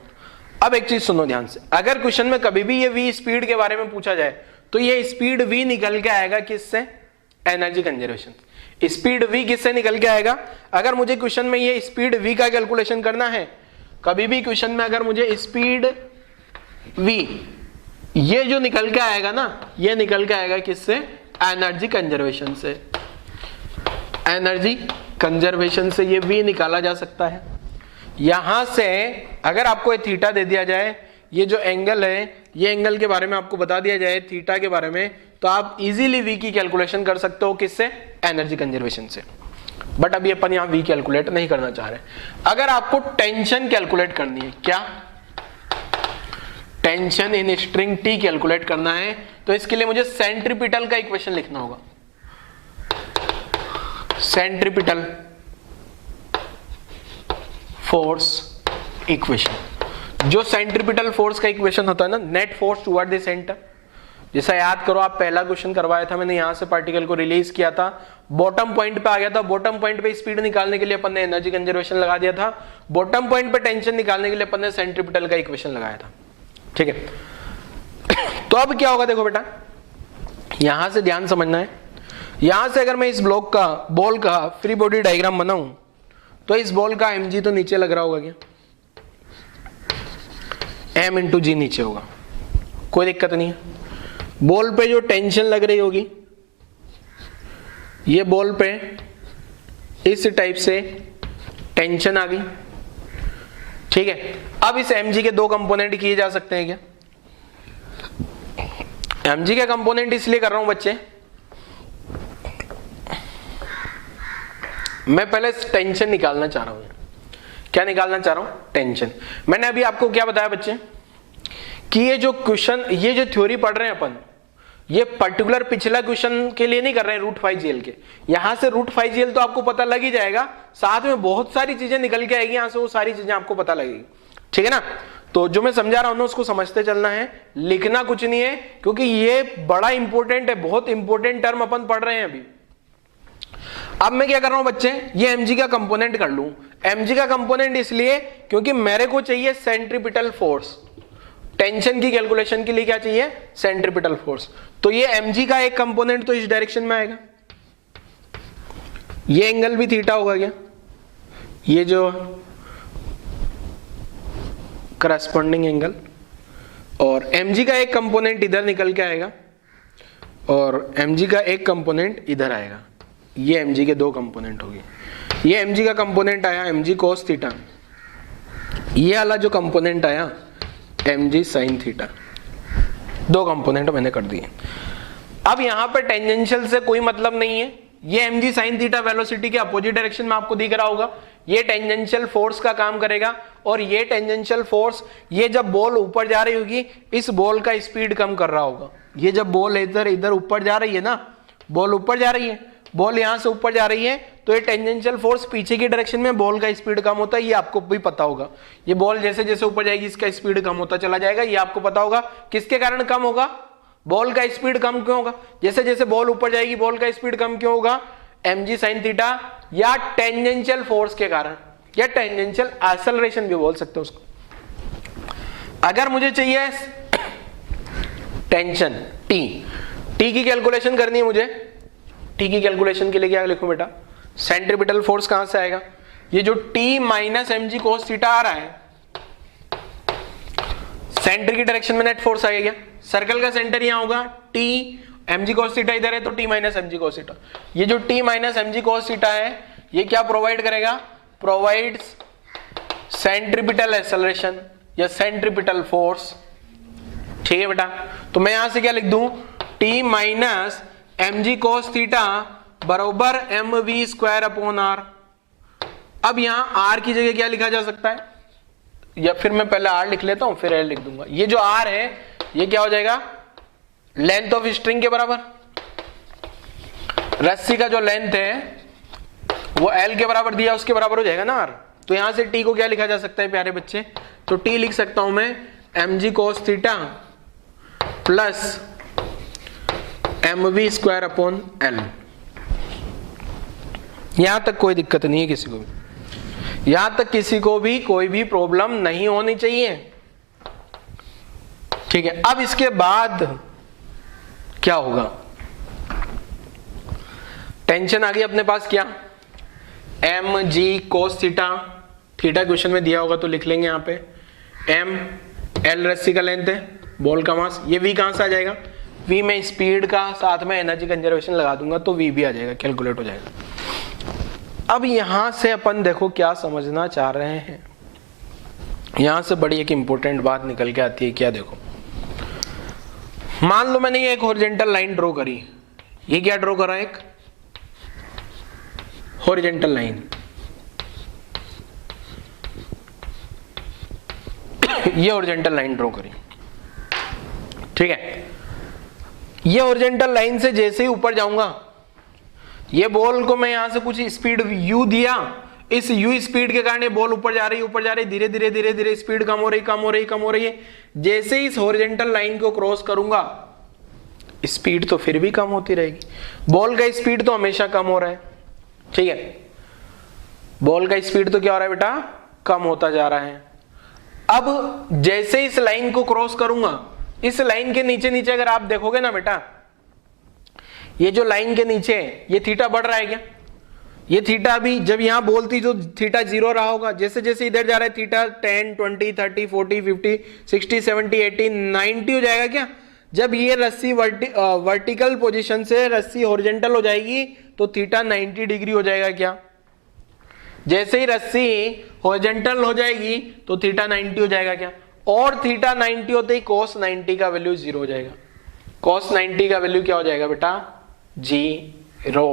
अब एक चीज सुनो ध्यान से, अगर क्वेश्चन में कभी भी ये v स्पीड के बारे में पूछा जाए तो ये स्पीड v निकल के आएगा किससे, एनर्जी कंजर्वेशन। स्पीड v किससे निकल के आएगा, अगर मुझे क्वेश्चन में ये स्पीड v का कैलकुलेशन करना है, कभी भी क्वेश्चन में अगर मुझे स्पीड v ये जो निकल के आएगा ना, ये निकल के आएगा किससे, एनर्जी कंजर्वेशन से। एनर्जी कंजर्वेशन से ये v निकाला जा सकता है। यहां से अगर आपको थीटा दे दिया जाए, ये जो एंगल है, ये एंगल के बारे में आपको बता दिया जाए थीटा के बारे में, तो आप इजीली v की कैलकुलेशन कर सकते हो किससे, एनर्जी कंजर्वेशन से। बट अभी अपन यहां v कैलकुलेट नहीं करना चाह रहे। अगर आपको टेंशन कैलकुलेट करनी है, क्या tension in string T calculate करना है, तो इसके लिए मुझे सेंट्रीपिटल का इक्वेशन लिखना होगा। सेंट्रीपिटल फोर्स इक्वेशन, जो सेंट्रीपिटल फोर्स का इक्वेशन होता है ना, net force toward the centre. जैसा याद करो, आप पहला क्वेश्चन करवाया था मैंने, यहां से पार्टिकल को रिलीज किया था, बॉटम पॉइंट पे आ गया था, बॉटम पॉइंट पे स्पीड निकालने के लिए अपन ने एनर्जी कंजर्वेशन लगा दिया था, बॉटम पॉइंट पे टेंशन निकालने के लिए अपन ने सेंट्रीपिटल का इक्वेशन लगाया था, ठीक है। तो अब क्या होगा देखो बेटा, यहां से ध्यान समझना है, यहां से अगर मैं इस ब्लॉक का, बॉल का फ्री बॉडी डायग्राम बनाऊं, तो इस बॉल का mg तो नीचे लग रहा होगा, क्या m इंटू जी नीचे होगा, कोई दिक्कत नहीं है। बॉल पे जो टेंशन लग रही होगी, ये बॉल पे इस टाइप से टेंशन आ गई, ठीक है। अब इस mg के दो कंपोनेंट किए जा सकते हैं क्या, mg के कंपोनेंट इसलिए कर रहा हूं बच्चे, मैं पहले टेंशन निकालना चाह रहा हूं। क्या निकालना चाह रहा हूं, टेंशन। मैंने अभी आपको क्या बताया बच्चे, कि ये जो क्वेश्चन, ये जो थ्योरी पढ़ रहे हैं अपन, ये पर्टिकुलर पिछला क्वेश्चन के लिए नहीं कर रहे हैं √5gl के। यहां से √5gl तो आपको पता लग ही जाएगा, साथ में बहुत सारी चीजें निकल के आएगी यहां से, वो सारी चीजें आपको पता लगेगी, ठीक है ना। तो जो मैं समझा रहा हूं ना उसको समझते चलना है, लिखना कुछ नहीं है, क्योंकि ये बड़ा इंपॉर्टेंट है, बहुत इंपॉर्टेंट टर्म अपन पढ़ रहे हैं अभी। अब मैं क्या कर रहा हूं बच्चे, ये mg का कंपोनेंट कर लूं। mg का कंपोनेंट इसलिए क्योंकि मेरे को चाहिए सेंट्रीपिटल फोर्स, टेंशन की कैलकुलेशन के लिए क्या चाहिए, सेंट्रीपिटल फोर्स। तो ये mg का एक कंपोनेंट तो इस डायरेक्शन में आएगा, ये एंगल भी थीटा होगा क्या, ये जो करस्पॉन्डिंग एंगल और mg का एक कंपोनेंट इधर निकल के आएगा और mg का एक कंपोनेंट इधर आएगा। ये mg के दो कंपोनेंट होगी। ये mg का कंपोनेंट आया mg cos थीटा, ये वाला जो कंपोनेंट आया mg sin थीटा। दो कंपोनेंट मैंने कर दिए। अब यहां पे टेंजेंशियल से कोई मतलब नहीं है। ये mg sin थीटा वेलोसिटी के अपोजिट डायरेक्शन में आपको दिख रहा होगा। ये टेंजेंशियल फोर्स का काम करेगा और ये टेंजेंशियल फोर्स, ये जब बॉल ऊपर जा रही होगी इस बॉल का स्पीड कम कर रहा होगा। ये जब बॉल इधर इधर ऊपर जा रही है ना, बॉल ऊपर जा रही है, बॉल यहां से ऊपर जा रही है, तो ये टेंजेंशियल फोर्स पीछे की डायरेक्शन में बॉल का स्पीड कम होता है। ये आपको भी पता होगा। ये बॉल जैसे जैसे ऊपर जाएगी इसका स्पीड कम होता चला जाएगा। ये आपको पता होगा किसके कारण कम होगा, बॉल का स्पीड कम क्यों होगा। जैसे जैसे बॉल ऊपर जाएगी बॉल का स्पीड कम क्यों होगा, mg sin थीटा या टेंजेंशियल फोर्स के कारण, या टेंजेंशियल एक्सेलरेशन भी बोल सकते हो उसको। अगर मुझे चाहिए टेंशन t की कैलकुलेशन करनी है मुझे, t की कैलकुलेशन के लिए क्या लिखूं बेटा, सेंट्रीपिटल फोर्स कहां से आएगा, ये जो t minus mg cos theta आ रहा है, सेंटर की डायरेक्शन में नेट फोर्स आएगा क्या, सर्कल का सेंटर यहां होगा, t mg cos थीटा इधर है तो t minus mg cos theta. ये जो t minus mg cos theta है ये क्या प्रोवाइड करेगा, प्रोवाइड्स सेंट्रीपिटल एक्सेलरेशन या सेंट्रीपिटल फोर्स। ठीक है बेटा, तो मैं यहां से क्या लिख दूं, t minus mg cos theta बराबर mv स्क्वायर अपॉन r। अब यहां r की जगह क्या लिखा जा सकता है, या फिर मैं पहले r लिख लेता हूं फिर l लिख दूंगा। ये जो r है ये क्या हो जाएगा, लेंथ ऑफ स्ट्रिंग के बराबर। रस्सी का जो लेंथ है वो l के बराबर दिया, उसके बराबर हो जाएगा ना r। तो यहां से t को क्या लिखा जा सकता है प्यारे बच्चे, तो t लिख सकता हूं मैं mg cos theta plus mv square upon l। यहां तक कोई दिक्कत नहीं है किसी को भी, यहां तक किसी को भी कोई भी प्रॉब्लम नहीं होनी चाहिए। ठीक है, अब इसके बाद क्या होगा, टेंशन आ गई अपने पास क्या, mg cos theta, theta question में दिया होगा तो लिख लेंगे यहाँ पे, m l रस्सी का लेंथ है, बॉल का मास, ये v कहां से आ जाएगा, v में स्पीड का साथ में एनर्जी कंजर्वेशन लगा दूंगा तो v भी आ जाएगा, कैलकुलेट हो जाएगा। अब यहां से अपन देखो क्या समझना चाह रहे हैं, यहां से बड़ी एक इंपॉर्टेंट बात निकल के आती है। क्या देखो, मान लो मैंने ये एक हॉरिजॉन्टल लाइन ड्रॉ करी, ये क्या ड्रॉ करा, एक हॉरिजॉन्टल लाइन। ये हॉरिजॉन्टल लाइन ड्रॉ करी, ठीक है। ये हॉरिजॉन्टल लाइन से जैसे ही ऊपर जाऊंगा, ये बॉल को मैं यहां से कुछ स्पीड u दिया, इस u स्पीड के कारण ये बॉल ऊपर जा रही, धीरे धीरे धीरे धीरे स्पीड कम हो रही है। जैसे ही इस हॉरिजॉन्टल लाइन को क्रॉस करूंगा स्पीड तो फिर भी कम होती रहेगी, बॉल का स्पीड तो हमेशा कम हो रहा है। ठीक है, बॉल का स्पीड तो क्या हो रहा है बेटा, कम होता जा रहा है। अब जैसे इस लाइन को क्रॉस करूंगा, इस लाइन के नीचे नीचे अगर आप देखोगे ना बेटा, ये जो लाइन के नीचे ये थीटा बढ़ रहा है क्या, ये थीटा भी जब यहां बोलती तो थीटा 0 रहा होगा, जैसे जैसे इधर जा रहा है थीटा 10, 20, 30, 40, 50, 60, 70, 80, 90 हो जाएगा क्या। जब ये रस्सी वर्टिकल पोजीशन से रस्सी हॉरिजॉन्टल हो जाएगी तो थीटा 90 डिग्री हो जाएगा क्या। जैसे ही रस्सी हॉरिजॉन्टल हो जाएगी तो थीटा 90 हो जाएगा क्या, और थीटा 90 होते ही cos 90 का वैल्यू 0 हो जाएगा। cos 90 का वैल्यू क्या हो जाएगा बेटा, 0।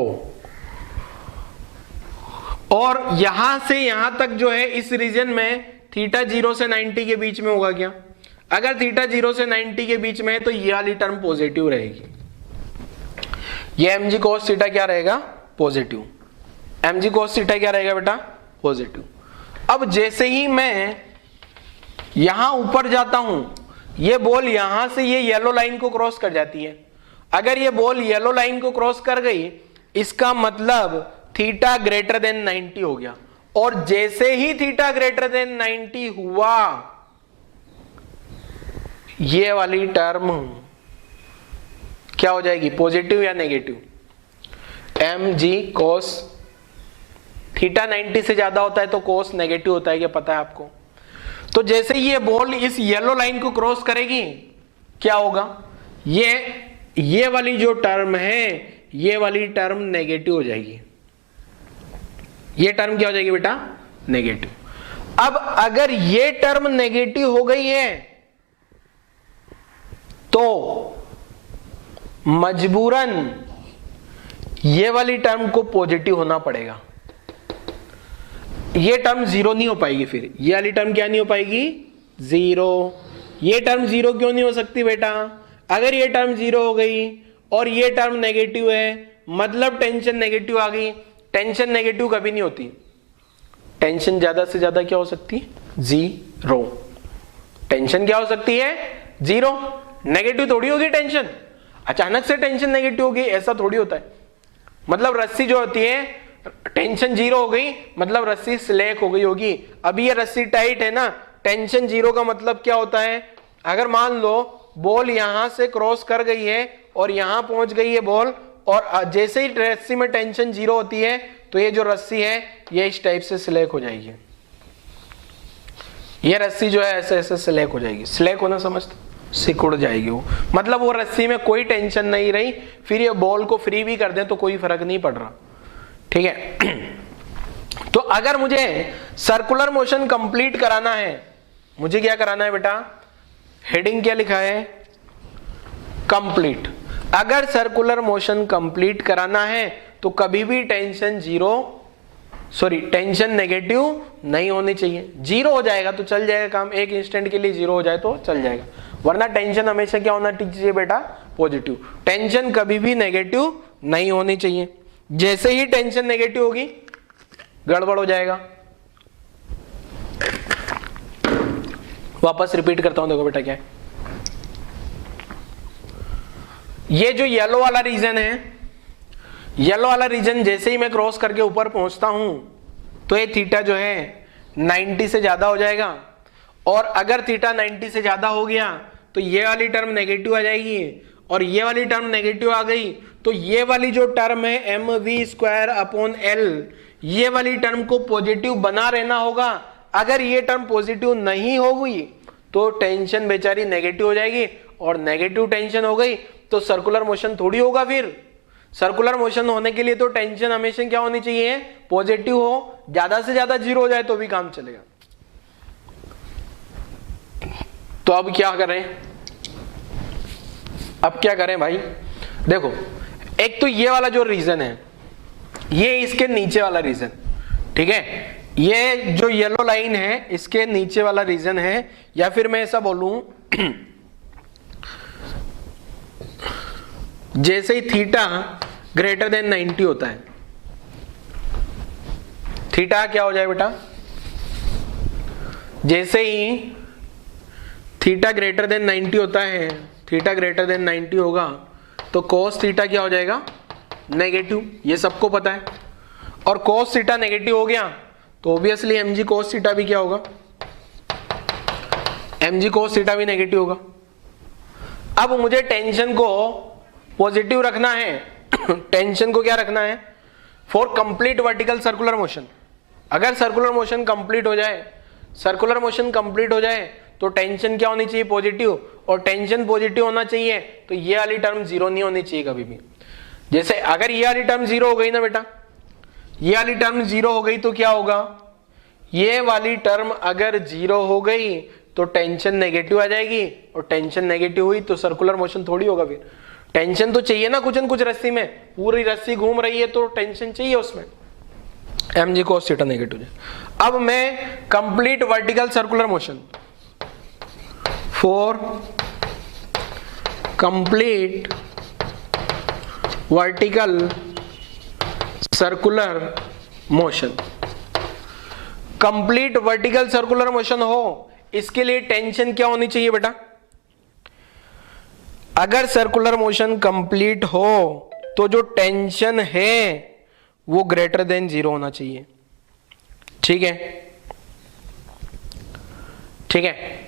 और यहां से यहां तक जो है इस रीजन में थीटा 0 से 90 के बीच में होगा क्या। अगर थीटा 0 से 90 के बीच में है तो ये वाली टर्म पॉजिटिव रहेगी, ये mg cos थीटा क्या रहेगा, पॉजिटिव। mg cos थीटा क्या रहेगा बेटा, पॉजिटिव। अब जैसे ही मैं यहां ऊपर जाता हूं, ये बॉल यहां से ये येलो लाइन को क्रॉस कर जाती है। अगर ये बॉल येलो लाइन को क्रॉस कर गई, इसका मतलब थीटा ग्रेटर देन 90 हो गया, और जैसे ही थीटा ग्रेटर देन 90 हुआ, ये वाली टर्म क्या हो जाएगी, पॉजिटिव या नेगेटिव। mg cos थीटा 90 से ज्यादा होता है तो cos नेगेटिव होता है, क्या पता है आपको। तो जैसे ही ये बॉल इस येलो लाइन को क्रॉस करेगी क्या होगा, ये वाली जो टर्म है ये वाली टर्म नेगेटिव हो जाएगी, ये टर्म क्या हो जाएगी बेटा, नेगेटिव। अब अगर ये टर्म नेगेटिव हो गई है तो मजबूरन ये वाली टर्म को पॉजिटिव होना पड़ेगा, ये टर्म जीरो नहीं हो पाएगी, फिर ये वाली टर्म क्या नहीं हो पाएगी, जीरो। ये टर्म जीरो क्यों नहीं हो सकती बेटा, अगर ये टर्म जीरो हो गई और ये टर्म नेगेटिव है मतलब टेंशन नेगेटिव आ गई। टेंशन नेगेटिव कभी नहीं होती, टेंशन ज्यादा से ज्यादा क्या हो सकती है, जीरो। टेंशन क्या हो सकती है, जीरो। नेगेटिव थोड़ी होगी टेंशन, अचानक से टेंशन नेगेटिव होगी ऐसा थोड़ी होता है। मतलब रस्सी जो होती है टेंशन जीरो हो गई मतलब रस्सी स्लेक हो गई होगी। अभी ये रस्सी टाइट है ना, टेंशन जीरो का मतलब क्या होता है, अगर मान लो बॉल यहां से क्रॉस कर गई है और यहां पहुंच गई है बॉल, और जैसे ही रस्सी में टेंशन जीरो होती है तो ये जो रस्सी है ये इस टाइप से स्लेक हो जाएगी, ये रस्सी जो है ऐसे ऐसे स्लेक हो जाएगी। स्लेक होना समझते, सिकुड़ जाएगी वो, मतलब वो रस्सी में कोई टेंशन नहीं रही। फिर ये बॉल को फ्री भी कर दें तो कोई फर्क नहीं पड़ रहा, ठीक है। तो अगर मुझे सर्कुलर मोशन कंप्लीट कराना है, मुझे क्या कराना है बेटा, हेडिंग क्या लिखा है, कंप्लीट। अगर सर्कुलर मोशन कंप्लीट कराना है तो कभी भी टेंशन टेंशन नेगेटिव नहीं होनी चाहिए। जीरो हो जाएगा तो चल जाएगा काम, एक इंस्टेंट के लिए जीरो हो जाए तो चल जाएगा, वरना टेंशन हमेशा क्या होना चाहिए बेटा, पॉजिटिव। टेंशन कभी भी नेगेटिव नहीं होनी चाहिए। जैसे ही टेंशन नेगेटिव होगी गड़बड़ हो जाएगा। वापस रिपीट करता हूं, देखो बेटा क्या है, ये जो येलो वाला रीजन है, येलो वाला रीजन जैसे ही मैं क्रॉस करके ऊपर पहुंचता हूं तो ये थीटा जो है 90 से ज्यादा हो जाएगा, और अगर थीटा 90 से ज्यादा हो गया तो ये वाली टर्म नेगेटिव आ जाएगी, और ये वाली टर्म नेगेटिव आ गई तो ये वाली जो टर्म है mv²/L, ये वाली टर्म को पॉजिटिव बना रहना होगा। अगर ये टर्म पॉजिटिव नहीं होगी तो टेंशन बेचारी नेगेटिव हो जाएगी, और नेगेटिव टेंशन हो गई तो सर्कुलर मोशन थोड़ी होगा। फिर सर्कुलर मोशन होने के लिए तो टेंशन हमेशा क्या होनी चाहिए, पॉजिटिव हो, ज्यादा से ज्यादा जीरो हो जाए तो भी काम चलेगा। तो अब क्या करें, अब क्या करें भाई, देखो एक तो ये वाला जो रीजन है ये इसके नीचे वाला रीजन, ठीक है, ये जो येलो लाइन है इसके नीचे वाला रीजन है, या फिर मैं ऐसा बोलूं जैसे ही थीटा ग्रेटर देन 90 होता है, थीटा क्या हो जाए बेटा, जैसे ही थीटा ग्रेटर देन 90 होता है, थीटा ग्रेटर देन 90 होगा तो cos थीटा क्या हो जाएगा, नेगेटिव, ये सबको पता है। और cos थीटा नेगेटिव हो गया तो ऑब्वियसली mg cos थीटा भी क्या होगा, mg cos थीटा भी नेगेटिव होगा। अब मुझे टेंशन को पॉजिटिव रखना है टेंशन को क्या रखना है, for complete vertical circular motion. अगर सर्कुलर मोशन कंप्लीट हो जाए, सर्कुलर मोशन कंप्लीट हो जाए तो टेंशन क्या होनी चाहिए, पॉजिटिव, और टेंशन पॉजिटिव होना चाहिए तो ये वाली टर्म जीरो नहीं होनी चाहिए कभी भी। जैसे अगर ये वाली टर्म जीरो हो गई ना बेटा, ये वाली टर्म जीरो हो गई तो क्या होगा, ये वाली टर्म अगर जीरो हो गई तो टेंशन नेगेटिव आ जाएगी, और टेंशन नेगेटिव हुई तो सर्कुलर मोशन थोड़ी होगा। फिर टेंशन तो चाहिए ना कुछ न कुछ, रस्सी में पूरी रस्सी घूम रही है तो टेंशन चाहिए उसमें, mg cos थीटा नेगेटिव। अब मैं complete vertical circular motion, for complete vertical circular motion, complete vertical circular motion हो इसके लिए टेंशन क्या होनी चाहिए बेटा, अगर सर्कुलर मोशन कंप्लीट हो तो जो टेंशन है वो ग्रेटर देन जीरो होना चाहिए, ठीक है, ठीक है।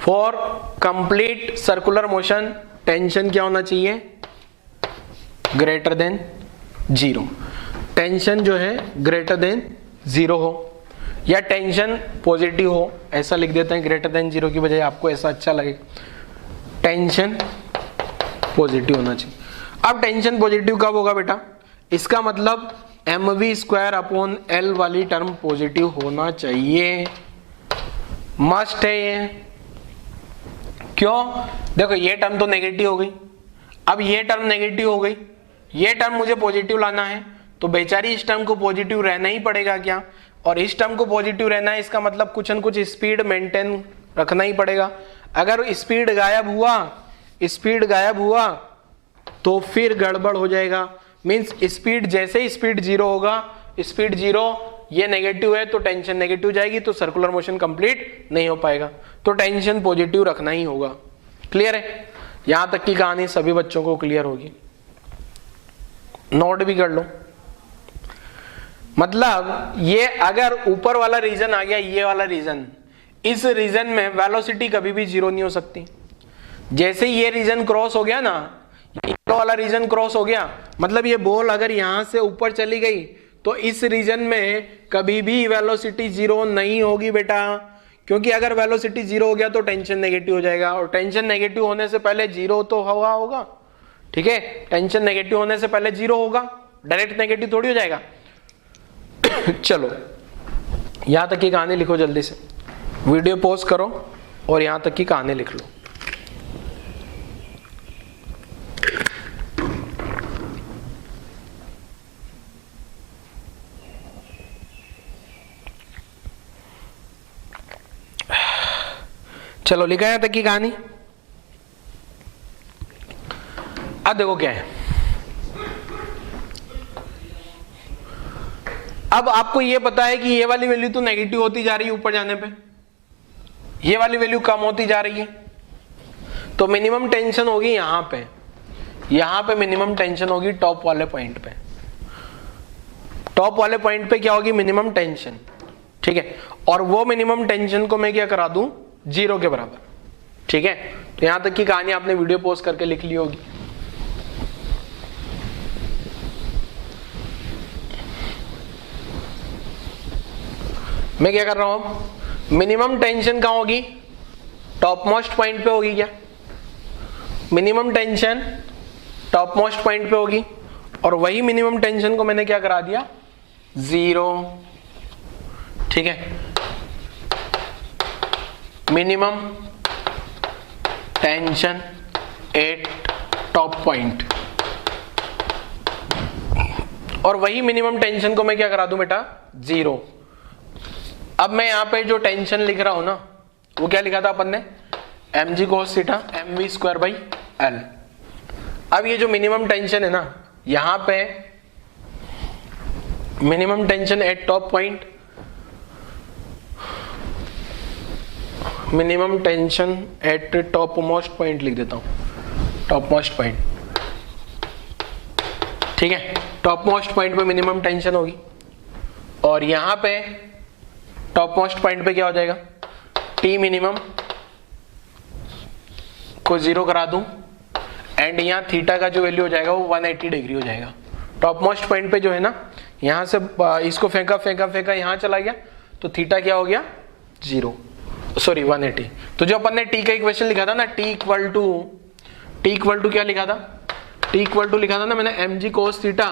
For complete circular motion tension क्या होना चाहिए, ग्रेटर देन जीरो, टेंशन जो है ग्रेटर देन जीरो हो। या टेंशन पॉजिटिव हो, ऐसा लिख देते हैं ग्रेटर देन 0 की बजाय, आपको ऐसा अच्छा लगे, टेंशन पॉजिटिव होना चाहिए। अब टेंशन पॉजिटिव कब होगा बेटा, इसका मतलब mv²/L वाली टर्म पॉजिटिव होना चाहिए, मस्ट है ये। क्यों, देखो ये टर्म तो नेगेटिव हो गई, अब ये टर्म नेगेटिव हो गई, ये टर्म मुझे पॉजिटिव लाना है, तो बेचारी इस टर्म को पॉजिटिव रहना ही पड़ेगा क्या, और इस टर्म को पॉजिटिव रहना है, इसका मतलब कुछ न कुछ स्पीड मेंटेन रखना ही पड़ेगा। अगर स्पीड गायब हुआ तो फिर गड़बड़ हो जाएगा, मींस स्पीड, जैसे ही स्पीड 0 होगा, स्पीड 0 ये नेगेटिव है तो टेंशन नेगेटिव जाएगी, तो सर्कुलर मोशन कंप्लीट नहीं हो पाएगा, तो टेंशन पॉजिटिव रखना ही होगा। क्लियर है, यहां तक की कहानी सभी बच्चों को क्लियर होगी, नोट भी कर लो। मतलब ये अगर ऊपर वाला रीजन आ गया, ये वाला रीजन, इस रीजन में वेलोसिटी कभी भी 0 नहीं हो सकती। जैसे ये रीजन क्रॉस हो गया ना, ये वाला रीजन क्रॉस हो गया, मतलब ये बॉल अगर यहां से ऊपर चली गई तो इस रीजन में कभी भी वेलोसिटी 0 नहीं होगी बेटा, क्योंकि अगर वेलोसिटी 0 हो गया तो टेंशन नेगेटिव हो जाएगा, और टेंशन नेगेटिव होने से पहले 0 तो हवा होगा। ठीक है, टेंशन नेगेटिव होने से पहले 0 होगा, डायरेक्ट नेगेटिव थोड़ी हो जाएगा। चलो यहां तक की कहानी लिखो, जल्दी से वीडियो पॉज करो और यहां तक की कहानी लिख लो। चलो लिखा यहां तक की कहानी। अब देखो क्या है, अब आपको ये पता है कि ये वाली वैल्यू तो नेगेटिव होती जा रही है, ऊपर जाने पे ये वाली वैल्यू कम होती जा रही है, तो मिनिमम टेंशन होगी यहां पे मिनिमम टेंशन होगी टॉप वाले पॉइंट पे। टॉप वाले पॉइंट पे क्या होगी, मिनिमम टेंशन। ठीक है, और वो मिनिमम टेंशन को मैं क्या करा दूं, 0 के बराबर। ठीक है, तो यहां तक की कहानी आपने वीडियो पॉज करके लिख ली होगी। मैं क्या कर रहा हूं, मिनिमम टेंशन कहां होगी, टॉप मोस्ट पॉइंट पे होगी क्या, minimum tension top most point पे होगी, और वही मिनिमम टेंशन को मैंने क्या करा दिया, 0। ठीक है, minimum tension eight top point, और वही मिनिमम टेंशन को मैं क्या करा दूं बेटा, 0। अब मैं यहां पे जो टेंशन लिख रहा हूं ना, वो क्या लिखा था अपन ने, mg cos थीटा mv²/L। अब ये जो मिनिमम टेंशन है ना, यहां पे minimum tension eight top point, minimum tension eight top most point लिख देता हूं, टॉप मोस्ट पॉइंट। ठीक है, टॉप मोस्ट पॉइंट पे मिनिमम टेंशन होगी, और यहां पे टॉप मोस्ट पॉइंट पे क्या हो जाएगा, टी मिनिमम को 0 करा दूं, एंड यहाँ थीटा का जो वैल्यू हो जाएगा वो 180 डिग्री हो जाएगा। टॉप मोस्ट पॉइंट पे जो है ना, यहां से इसको फेंका यहां चला गया, तो थीटा क्या हो गया, 0, सॉरी 180। तो जो अपन ने टी का इक्वेशन लिखा था ना, टी इक्वल टू क्या लिखा था, टी इक्वल टू लिखा था ना मैंने, mg cos theta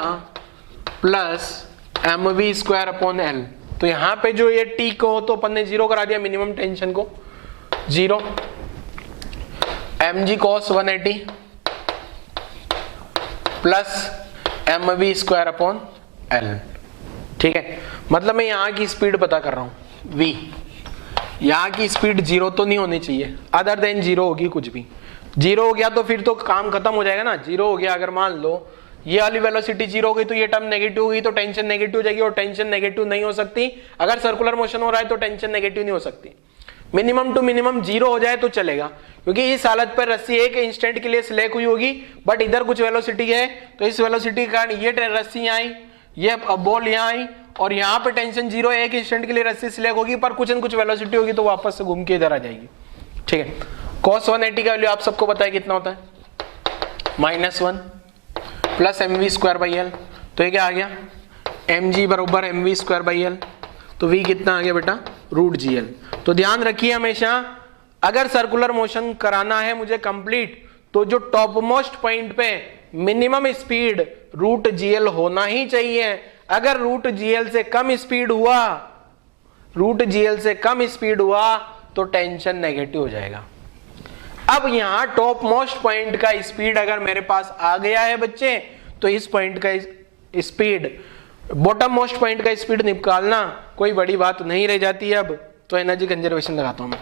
plus mv²/L। तो यहां पे जो ये टी को तो अपन ने 0 करा दिया, मिनिमम टेंशन को 0, mg cos 180 प्लस mv²/L। ठीक है, मतलब मैं यहां की स्पीड पता कर रहा हूं, v, यहां की स्पीड 0 तो नहीं होनी चाहिए, अदर देन 0 होगी, कुछ भी 0 हो गया तो फिर तो काम खत्म हो जाएगा ना। 0 हो गया, अगर मान लो ये वाली वेलोसिटी 0 हो गई तो ये टर्म नेगेटिव हुई, तो टेंशन नेगेटिव हो जाएगी, और टेंशन नेगेटिव नहीं हो सकती। अगर सर्कुलर मोशन हो रहा है तो टेंशन नेगेटिव नहीं हो सकती। मिनिमम टू मिनिमम 0 हो जाए तो चलेगा, क्योंकि इस हालत पर रस्सी एक इंस्टेंट के लिए स्लेक हुई होगी, बट इधर कुछ वेलोसिटी है, तो इस वेलोसिटी के कारण ये रस्सी आई, ये बॉल यहाँ आई, और यहाँ पे टेंशन 0, एक इंस्टेंट के लिए रस्सी स्लेक होगी, पर कुछ न कुछ वेलोसिटी होगी तो वापस से घूम के इधर आ जाएगी। ठीक है, cos 180 का वैल्यू आप सबको पता है कितना होता है, -1 प्लस mv² बाई एल। तो ये क्या आ गया, mg बराबर mv² बाई एल, तो v कितना आ गया बेटा रूट GL। तो ध्यान रखिए हमेशा अगर सर्कुलर मोशन कराना है मुझे कंप्लीट, तो जो टॉप मोस्ट पॉइंट पे मिनिमम स्पीड रूट GL होना ही चाहिए। अगर रूट GL से कम स्पीड हुआ, रूट GL से कम स्पीड हुआ तो टेंशन नेगेटिव हो जाएगा। अब यहां टॉप मोस्ट पॉइंट का स्पीड अगर मेरे पास आ गया है बच्चे, तो इस पॉइंट का स्पीड, बॉटम मोस्ट पॉइंट का स्पीड निकालना कोई बड़ी बात नहीं रह जाती है। अब तो एनर्जी कंजर्वेशन लगाता हूं मैं,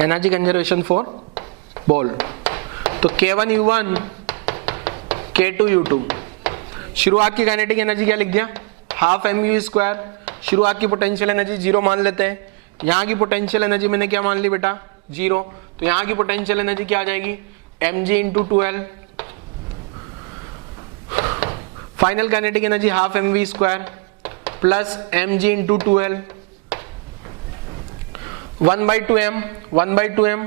एनर्जी कंजर्वेशन फॉर बॉल। तो K1U1 K2U2, शुरुआत की काइनेटिक एनर्जी क्या लिख दिया, हाफ mv²। शुरुआत की पोटेंशियल एनर्जी 0 मान लेते हैं। यहाँ की पोटेंशियल एनर्जी मैंने क्या मान ली बेटा 0, तो यहाँ की पोटेंशियल एनर्जी क्या आ जाएगी mg × 2l। Final kinetic energy half mv² plus mg × 2l 1/2m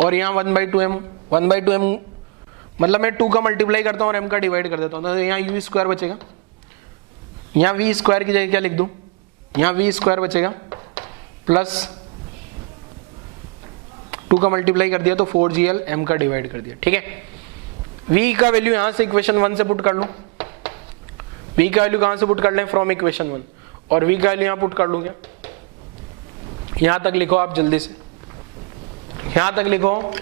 और यहाँ 1/2m 1/2m, मतलब मैं 2 का मल्टीप्लाई करता हूँ और m का डिवाइड कर देता हूँ, तो यहाँ u² बचेगा। यहाँ v² की जगह क्या लिख दूँ, यहाँ v² बचेगा प्लस 2 का मल्टीप्लाई कर दिया तो 4gl, m का डिवाइड कर दिया। ठीक है, v का वैल्यू यहाँ से इक्वेशन 1 से पुट कर लूँ, v का वैल्यू कहाँ से पुट कर लें फ्रॉम इक्वेशन 1, और v का वैल्यू यहाँ पुट कर लूँ क्या, यहाँ तक लिखो आप जल्दी से, यहाँ तक लिखो।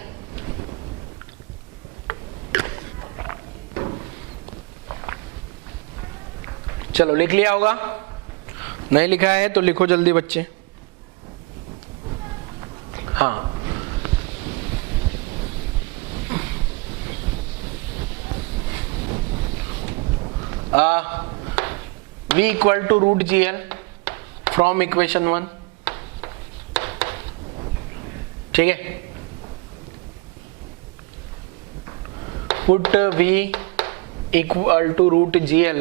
चलो लिख लिया होगा, नहीं लिखा है तो लिखो जल्दी बच्चे। हाँ, v equal to root GL from equation 1। ठीक है, put v equal to root GL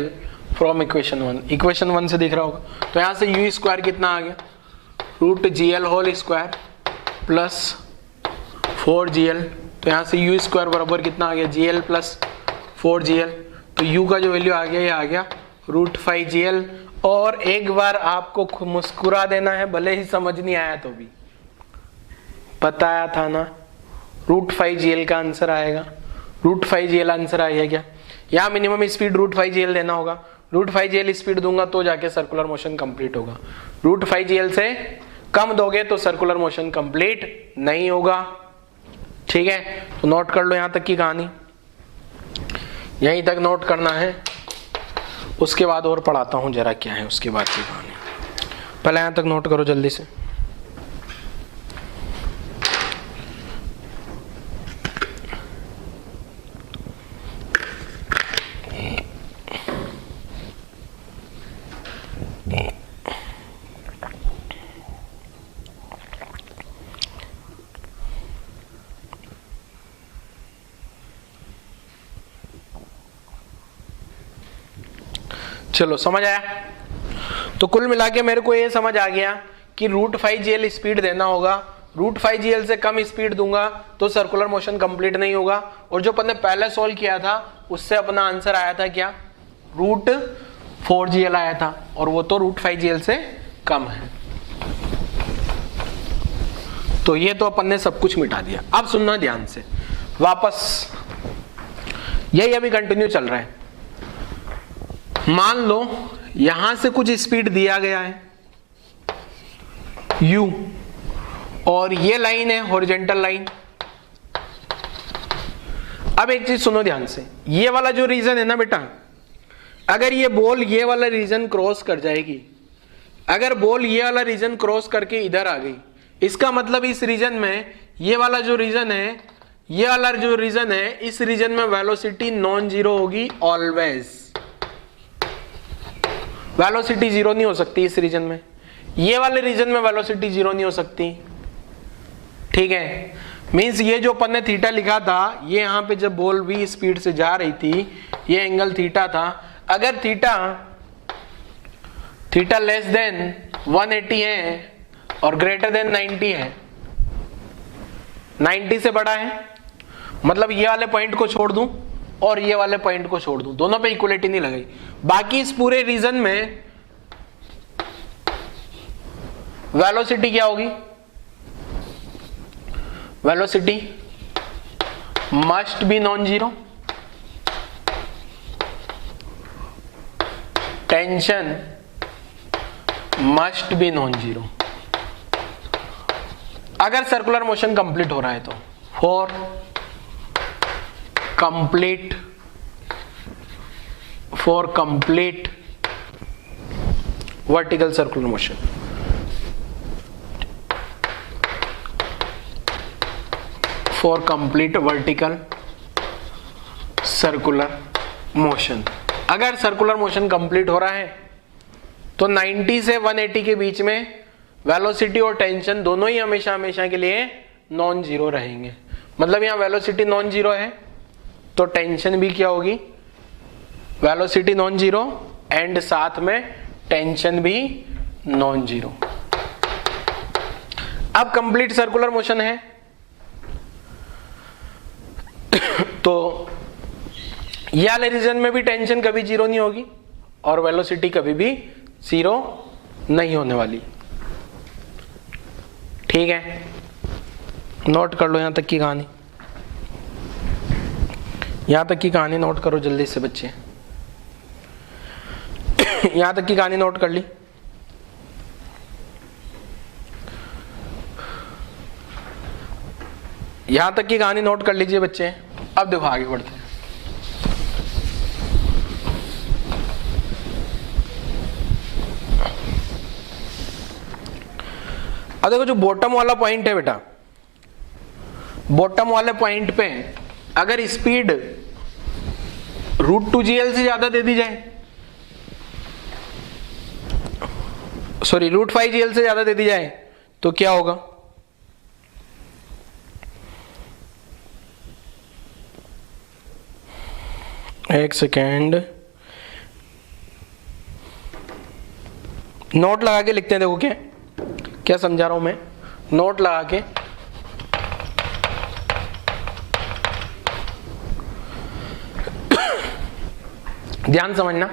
from equation 1। Equation 1 से दिख रहा होगा, तो यहां से u² कितना आ गया root GL whole square plus 4gl, तो यहां से u² बराबर कितना आ गया GL प्लस 4gl। तो u का जो वैल्यू आ गया ये आ गया रूट 5gl। और एक बार आपको मुस्कुरा देना है, भले ही समझ नहीं आया तो भी, बताया था ना रूट 5gl का आंसर आएगा। रूट 5gl आंसर आएगा क्या, यहाँ मिनिमम स्पीड रूट 5gl देना होगा, रूट 5gl स्पीड दूंगा तो जाके सर्कुलर मोशन कंप्लीट होगा। रूट 5gl से कम दोगे तो सर्कुलर मोशन कंप्लीट नहीं होगा। ठीक है, तो नोट कर लो यहाँ तक की कहानी, यहीं तक नोट करना है, उसके बाद और पढ़ाता हूँ जरा क्या है उसके बाद की कहानी। पहले यहाँ तक नोट करो जल्दी से। चलो समझ आया, तो कुल मिला के मेरे को ये समझ आ गया कि रूट 5gl स्पीड देना होगा, रूट 5gl से कम स्पीड दूंगा तो सर्कुलर मोशन कंप्लीट नहीं होगा। और जो अपन ने पहले सॉल्व किया था उससे अपना आंसर आया था क्या, रूट 4gl आया था, और वो तो रूट 5gl से कम है। तो ये तो अपन ने सब कुछ मिटा दिया। अब सुनना ध्यान से, वापस यही अभी कंटिन्यू चल रहा है। मान लो यहां से कुछ स्पीड दिया गया है u, और ये लाइन है हॉरिजॉन्टल लाइन। अब एक चीज सुनो ध्यान से, ये वाला जो रीजन है ना बेटा, अगर ये बॉल ये वाला रीजन क्रॉस कर जाएगी, अगर बॉल ये वाला रीजन क्रॉस करके इधर आ गई, इसका मतलब इस रीजन में ये वाला जो रीजन है, ये वाला जो रीजन है, इस रीजन में वेलोसिटी नॉन जीरो होगी ऑलवेज। वेलोसिटी जीरो नहीं हो सकती इस रीजन में, ये वाले रीजन में वेलोसिटी जीरो नहीं हो सकती। ठीक है, मींस ये जो अपन ने थीटा लिखा था, ये यहाँ पे जब बॉल v स्पीड से जा रही थी, ये एंगल थीटा था। अगर थीटा लेस देन 180 है और ग्रेटर देन 90 है, 90 से बड़ा है, मतलब ये वाले पॉइंट को छोड़ दूं और ये वाले पॉइंट को छोड़ दूं, दोनों पे इक्वलिटी नहीं लगाई, बाकी इस पूरे रीजन में वेलोसिटी क्या होगी? Velocity must be non zero, tension must be non zero अगर सर्कुलर मोशन कंप्लीट हो रहा है तो। For complete vertical circular motion, for complete vertical circular motion, अगर सर्कुलर मोशन कंप्लीट हो रहा है तो 90 से 180 के बीच में वेलोसिटी और टेंशन दोनों ही हमेशा हमेशा के लिए नॉन जीरो रहेंगे। मतलब यहां वेलोसिटी नॉन जीरो है तो टेंशन भी क्या होगी? वेलोसिटी नॉन जीरो एंड साथ में टेंशन भी नॉन जीरो। अब कंप्लीट सर्कुलर मोशन है तो यह वाले रीजन में भी टेंशन कभी जीरो नहीं होगी और वेलोसिटी कभी भी जीरो नहीं होने वाली। ठीक है, नोट कर लो यहां तक की कहानी, यहां तक की कहानी नोट करो जल्दी से बच्चे। यहां तक की कहानी नोट कर ली? यहां तक की कहानी नोट कर लीजिए बच्चे। अब देखो आगे बढ़ते हैं। अब देखो जो बॉटम वाला पॉइंट है बेटा, बॉटम वाले पॉइंट पे अगर स्पीड √2gl से ज्यादा दे दी जाए, सॉरी √5gl से ज्यादा दे दी जाए तो क्या होगा? एक सेकेंड, नोट लगा के लिखते हैं। देखो क्या क्या समझा रहा हूं मैं, नोट लगा के। ध्यान समझना,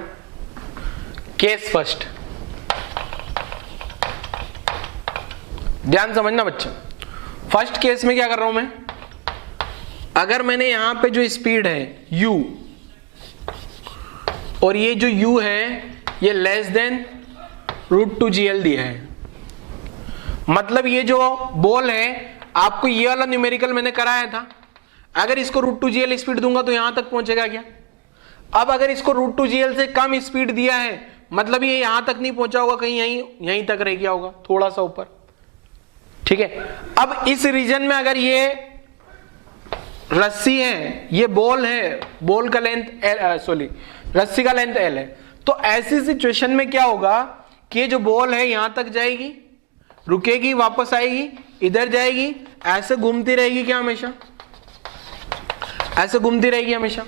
केस फर्स्ट, ध्यान समझना बच्चा। फर्स्ट केस में क्या कर रहा हूं मैं? अगर मैंने यहां पे जो स्पीड है u और ये जो u है ये लेस देन √2gl दिया है, मतलब ये जो बॉल है, आपको ये वाला न्यूमेरिकल मैंने कराया था, अगर इसको √2gl स्पीड दूंगा तो यहां तक पहुंचेगा क्या? अब अगर इसको √2gl से कम स्पीड दिया है मतलब ये यहां तक नहीं पहुंचा होगा, कहीं यहीं तक रह गया होगा, थोड़ा सा ऊपर। ठीक है, अब इस रीजन में अगर ये रस्सी है, ये बॉल है, बॉल का लेंथ सॉरी रस्सी का लेंथ l है, तो ऐसी सिचुएशन में क्या होगा कि ये जो बॉल है यहां तक जाएगी, रुकेगी, वापस आएगी, इधर जाएगी, ऐसे घूमती रहेगी क्या? हमेशा ऐसे घूमती रहेगी हमेशा।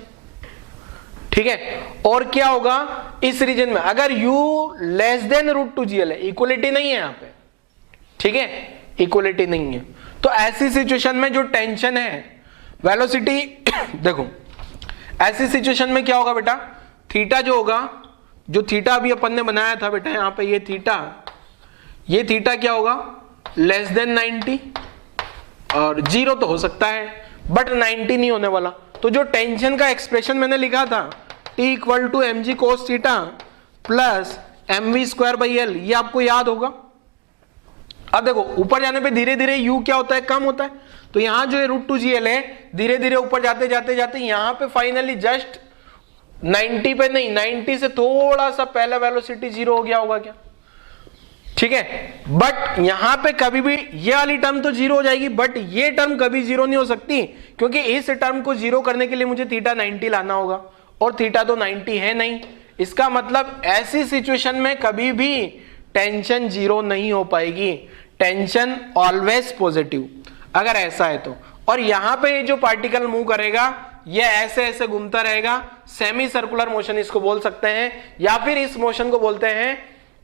ठीक है, और क्या होगा इस रीजन में अगर u लेस देन √2gl है, इक्वलिटी नहीं है यहां पे। ठीक है, इक्वलिटी नहीं है, तो ऐसी सिचुएशन में जो टेंशन है, वेलोसिटी देखो ऐसी सिचुएशन में क्या होगा बेटा? थीटा जो होगा, जो थीटा अभी अपन ने बनाया था बेटा यहां पे, ये थीटा क्या होगा? लेस देन 90, और जीरो तो हो सकता है बट 90 नहीं होने वाला। तो जो टेंशन का एक्सप्रेशन मैंने लिखा था T = mg cos theta plus mv²/L, ये आपको याद होगा। अब देखो ऊपर जाने पे धीरे धीरे u क्या होता है? कम होता है, तो यहां जो √2gl है धीरे धीरे ऊपर जाते जाते जाते यहां पे फाइनली जस्ट 90 पे नहीं, 90 से थोड़ा सा पहले वेलोसिटी जीरो हो गया होगा क्या? ठीक है, बट यहां पे कभी भी ये वाली टर्म तो जीरो हो जाएगी, बट ये टर्म कभी जीरो नहीं हो सकती, क्योंकि इस टर्म को जीरो करने के लिए मुझे थीटा 90 लाना होगा, और थीटा तो 90 है नहीं। इसका मतलब ऐसी सिचुएशन में कभी भी टेंशन जीरो नहीं हो पाएगी, टेंशन ऑलवेज पॉजिटिव अगर ऐसा है तो। और यहां पे ये जो पार्टिकल मूव करेगा ये ऐसे ऐसे घूमता रहेगा, सेमी सर्कुलर मोशन इसको बोल सकते हैं, या फिर इस मोशन को बोलते हैं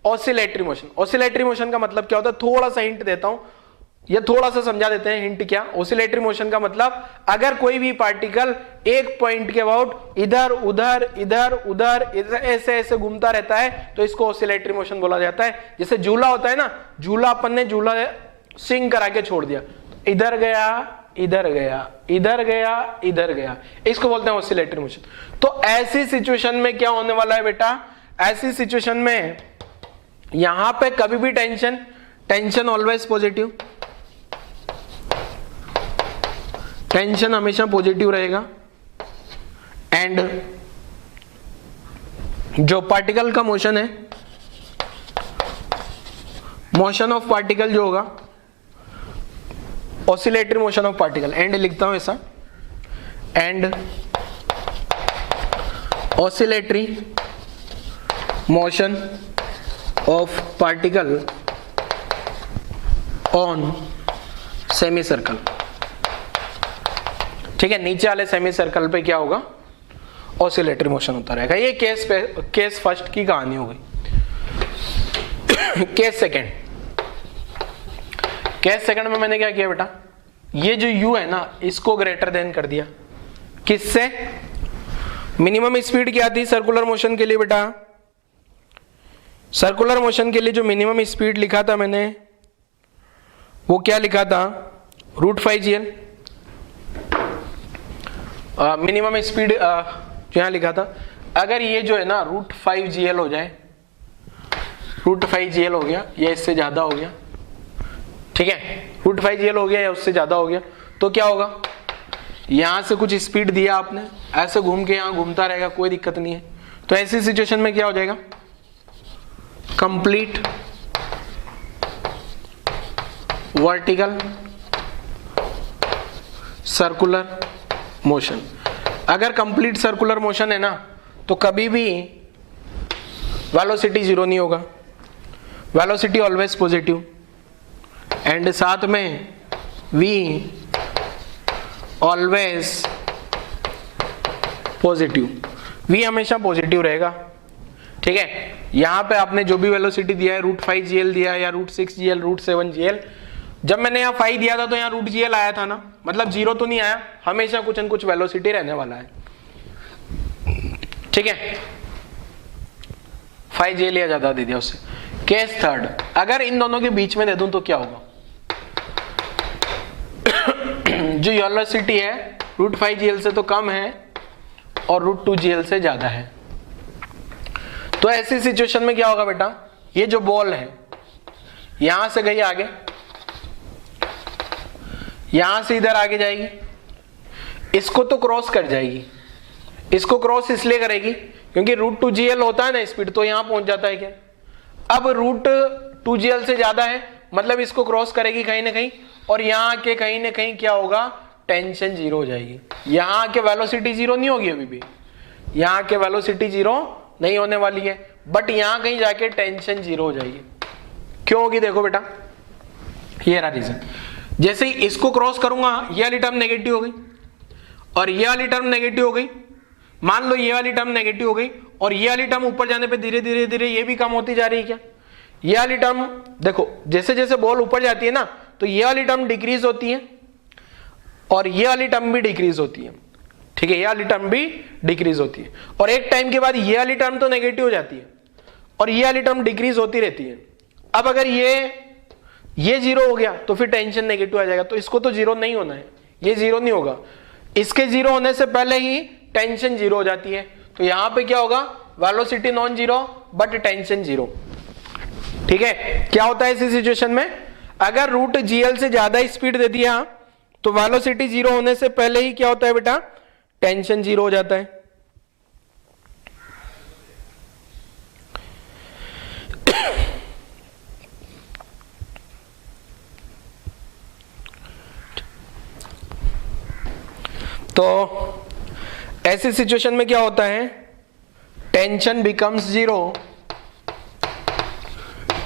ऑसिलेटरी मोशन। ऑसिलेटरी मोशन का मतलब क्या होता है? थोड़ा सा हिंट देता हूं, ये थोड़ा सा समझा देते हैं हिंट क्या। ऑसिलेटरी मोशन का मतलब अगर कोई भी पार्टिकल एक पॉइंट के अबाउट इधर उधर इधर उधर ऐसे ऐसे घूमता रहता है तो इसको ऑसिलेटरी मोशन बोला जाता है। जैसे झूला होता है ना, झूला अपन ने झूला स्विंग करा के छोड़ दिया, इधर गया इधर गया इधर गया इधर गया, इसको बोलते हैं ऑसिलेटरी मोशन। तो ऐसी सिचुएशन में क्या होने वाला है बेटा, ऐसी सिचुएशन में यहां पे कभी भी टेंशन ऑलवेज पॉजिटिव, टेंशन हमेशा पॉजिटिव रहेगा। एंड जो पार्टिकल का मोशन है, मोशन ऑफ पार्टिकल जो होगा, oscillatory motion of particle, and लिखता हूं ऐसा, and oscillatory motion of particle on semi circle. ठीक है, नीचे वाले सेमी सर्कल पे क्या होगा, ऑसिलेटरी मोशन होता रहेगा। ये केस फर्स्ट की कहानी हो गई। केस सेकंड में मैंने क्या किया बेटा, ये जो u है ना इसको ग्रेटर देन कर दिया, किससे, मिनिमम स्पीड क्या थी सर्कुलर मोशन के लिए बेटा, सर्कुलर मोशन के लिए जो मिनिमम स्पीड लिखा था मैंने वो क्या लिखा था, √5gl। मिनिमम स्पीड जो यहाँ लिखा था, अगर ये जो है ना √5gl हो जाए, √5gl हो गया या इससे ज्यादा हो गया, ठीक है, √5gl हो गया या उससे ज्यादा हो गया, तो क्या होगा, यहां से कुछ स्पीड दिया आपने, ऐसे घूम के यहां घूमता रहेगा, कोई दिक्कत नहीं है। तो ऐसी सिचुएशन में क्या हो जाएगा, कंप्लीट वर्टिकल सर्कुलर मोशन। अगर कंप्लीट सर्कुलर मोशन है ना तो कभी भी वेलोसिटी जीरो नहीं होगा, वेलोसिटी ऑलवेज पॉजिटिव, एंड साथ में v ऑलवेज पॉजिटिव, v हमेशा पॉजिटिव रहेगा। ठीक है, यहां पे आपने जो भी वेलोसिटी दिया है, √5gl दिया या √6gl, √7gl, जब मैंने यहाँ 5 दिया था तो यहाँ √gl आया था ना, मतलब जीरो तो नहीं आया, हमेशा कुछ न कुछ वेलोसिटी रहने वाला है। ठीक है, 5gl या ज्यादा दे दिया उससे। केस थर्ड, अगर इन दोनों के बीच में दे दूं तो क्या होगा, जो वेलोसिटी है √5gl से तो कम है और √2gl से ज्यादा है, तो ऐसी सिचुएशन में क्या होगा बेटा, ये जो बॉल है यहां से गई आगे, यहां से इधर आगे जाएगी, इसको तो क्रॉस कर जाएगी, इसको क्रॉस इसलिए करेगी क्योंकि √2gl होता है ना स्पीड, तो यहां पहुंच जाता है क्या, अब √2gl से ज्यादा है, मतलब इसको क्रॉस करेगी कहीं ना कहीं, और यहां के कहीं ना कहीं क्या होगा, टेंशन जीरो हो जाएगी। यहां के वेलोसिटी जीरो नहीं होगी, अभी भी यहां के वेलोसिटी जीरो नहीं होने वाली है, बट यहां कहीं जाके टेंशन जीरो हो जाएगी। क्यों होगी, देखो बेटा, ये रहा रीजन। जैसे ही इसको क्रॉस करूंगा ये वाली टर्म नेगेटिव हो गई और ये वाली टर्म नेगेटिव हो गई, मान लो ये वाली टर्म नेगेटिव हो गई और ये वाली टर्म ऊपर जाने पे धीरे धीरे धीरे ये भी कम होती जा रही है क्या, ये वाली टर्म देखो, जैसे जैसे बॉल ऊपर जाती है ना तो ये वाली टर्म डिक्रीज होती है और ये वाली टर्म भी डिक्रीज होती है। ठीक है, ये वाली टर्म भी डिक्रीज होती है और एक टाइम के बाद ये वाली टर्म तो नेगेटिव हो जाती है और ये वाली टर्म डिक्रीज होती रहती है। अब अगर ये जीरो हो गया तो फिर टेंशन नेगेटिव आ जाएगा, तो इसको तो जीरो नहीं होना है, ये जीरो नहीं होगा, इसके जीरो होने से पहले ही टेंशन जीरो हो जाती है। तो यहां पे क्या होगा, velocity non zero but tension zero. ठीक है, क्या होता है इसी सिचुएशन में, अगर √gl से ज्यादा स्पीड दे दिया तो वेलोसिटी जीरो होने से पहले ही क्या होता है बेटा, टेंशन जीरो हो जाता है। तो ऐसी सिचुएशन में क्या होता है, tension becomes zero,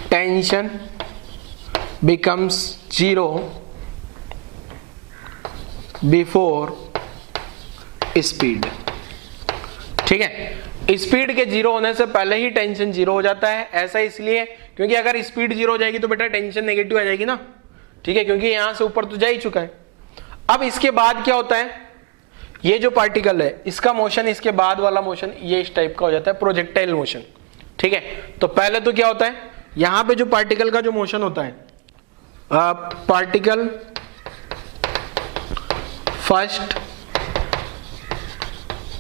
tension becomes zero before speed. ठीक है, स्पीड के जीरो होने से पहले ही टेंशन जीरो हो जाता है। ऐसा इसलिए क्योंकि अगर स्पीड जीरो हो जाएगी तो बेटा टेंशन नेगेटिव आ जाएगी ना, ठीक है, क्योंकि यहां से ऊपर तो जा ही चुका है। अब इसके बाद क्या होता है, ये जो पार्टिकल है इसका मोशन, इसके बाद वाला मोशन ये इस टाइप का हो जाता है, प्रोजेक्टाइल मोशन। ठीक है, तो पहले तो क्या होता है, यहां पे जो पार्टिकल का जो मोशन होता है, particle first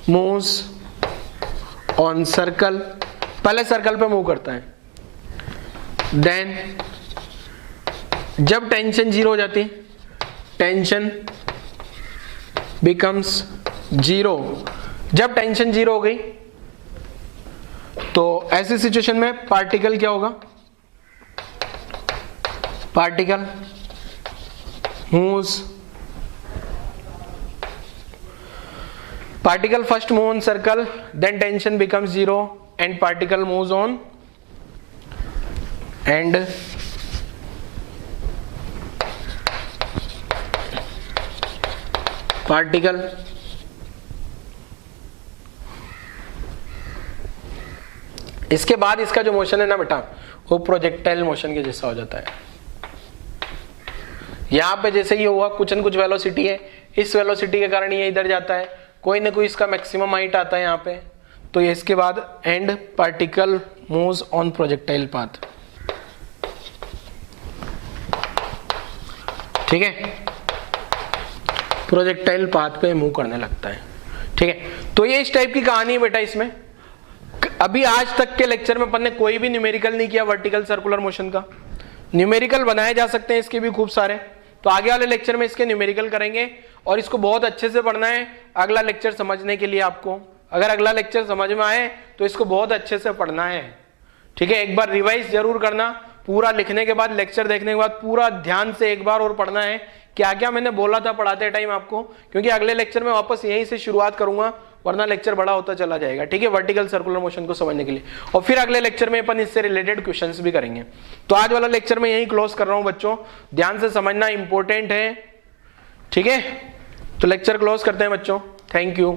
moves on circle, पहले सर्कल पे मूव करता है, देन जब टेंशन जीरो हो जाती, टेंशन बिकम्स जीरो, जब टेंशन जीरो हो गई तो ऐसी सिचुएशन में पार्टिकल क्या होगा, particle moves, particle first move on circle, then tension becomes zero and particle moves on, and particle इसके बाद इसका जो मोशन है ना बेटा, वो प्रोजेक्टाइल मोशन के जैसा हो जाता है। यहां पे जैसे ही हुआ, कुछ न कुछ वेलोसिटी है, इस वेलोसिटी के कारण ये इधर जाता है, कोई ना कोई इसका मैक्सिमम हाइट आता है यहाँ पे, तो ये इसके बाद and particle moves on projectile path. ठीक है, प्रोजेक्टाइल पाथ पे मूव करने लगता है। ठीक है, तो ये इस टाइप की कहानी है बेटा। इसमें अभी आज तक के लेक्चर में अपन ने कोई भी न्यूमेरिकल नहीं किया वर्टिकल सर्कुलर मोशन का। न्यूमेरिकल बनाए जा सकते हैं इसके भी खूब सारे, तो आगे वाले लेक्चर में इसके न्यूमेरिकल करेंगे और इसको बहुत अच्छे से पढ़ना है अगला लेक्चर समझने के लिए आपको। अगर अगला लेक्चर समझ में आए तो इसको बहुत अच्छे से पढ़ना है। ठीक है, एक बार रिवाइज जरूर करना, पूरा लिखने के बाद, लेक्चर देखने के बाद पूरा ध्यान से एक बार और पढ़ना है क्या क्या मैंने बोला था पढ़ाते टाइम आपको, क्योंकि अगले लेक्चर में वापस यहीं से शुरुआत करूंगा, वरना लेक्चर बड़ा होता चला जाएगा। ठीक है, वर्टिकल सर्कुलर मोशन को समझने के लिए, और फिर अगले लेक्चर में अपन इससे रिलेटेड क्वेश्चंस भी करेंगे। तो आज वाला लेक्चर में यहीं क्लोज कर रहा हूं बच्चों, ध्यान से समझना इंपॉर्टेंट है। ठीक है, तो लेक्चर क्लोज करते हैं बच्चों, थैंक यू।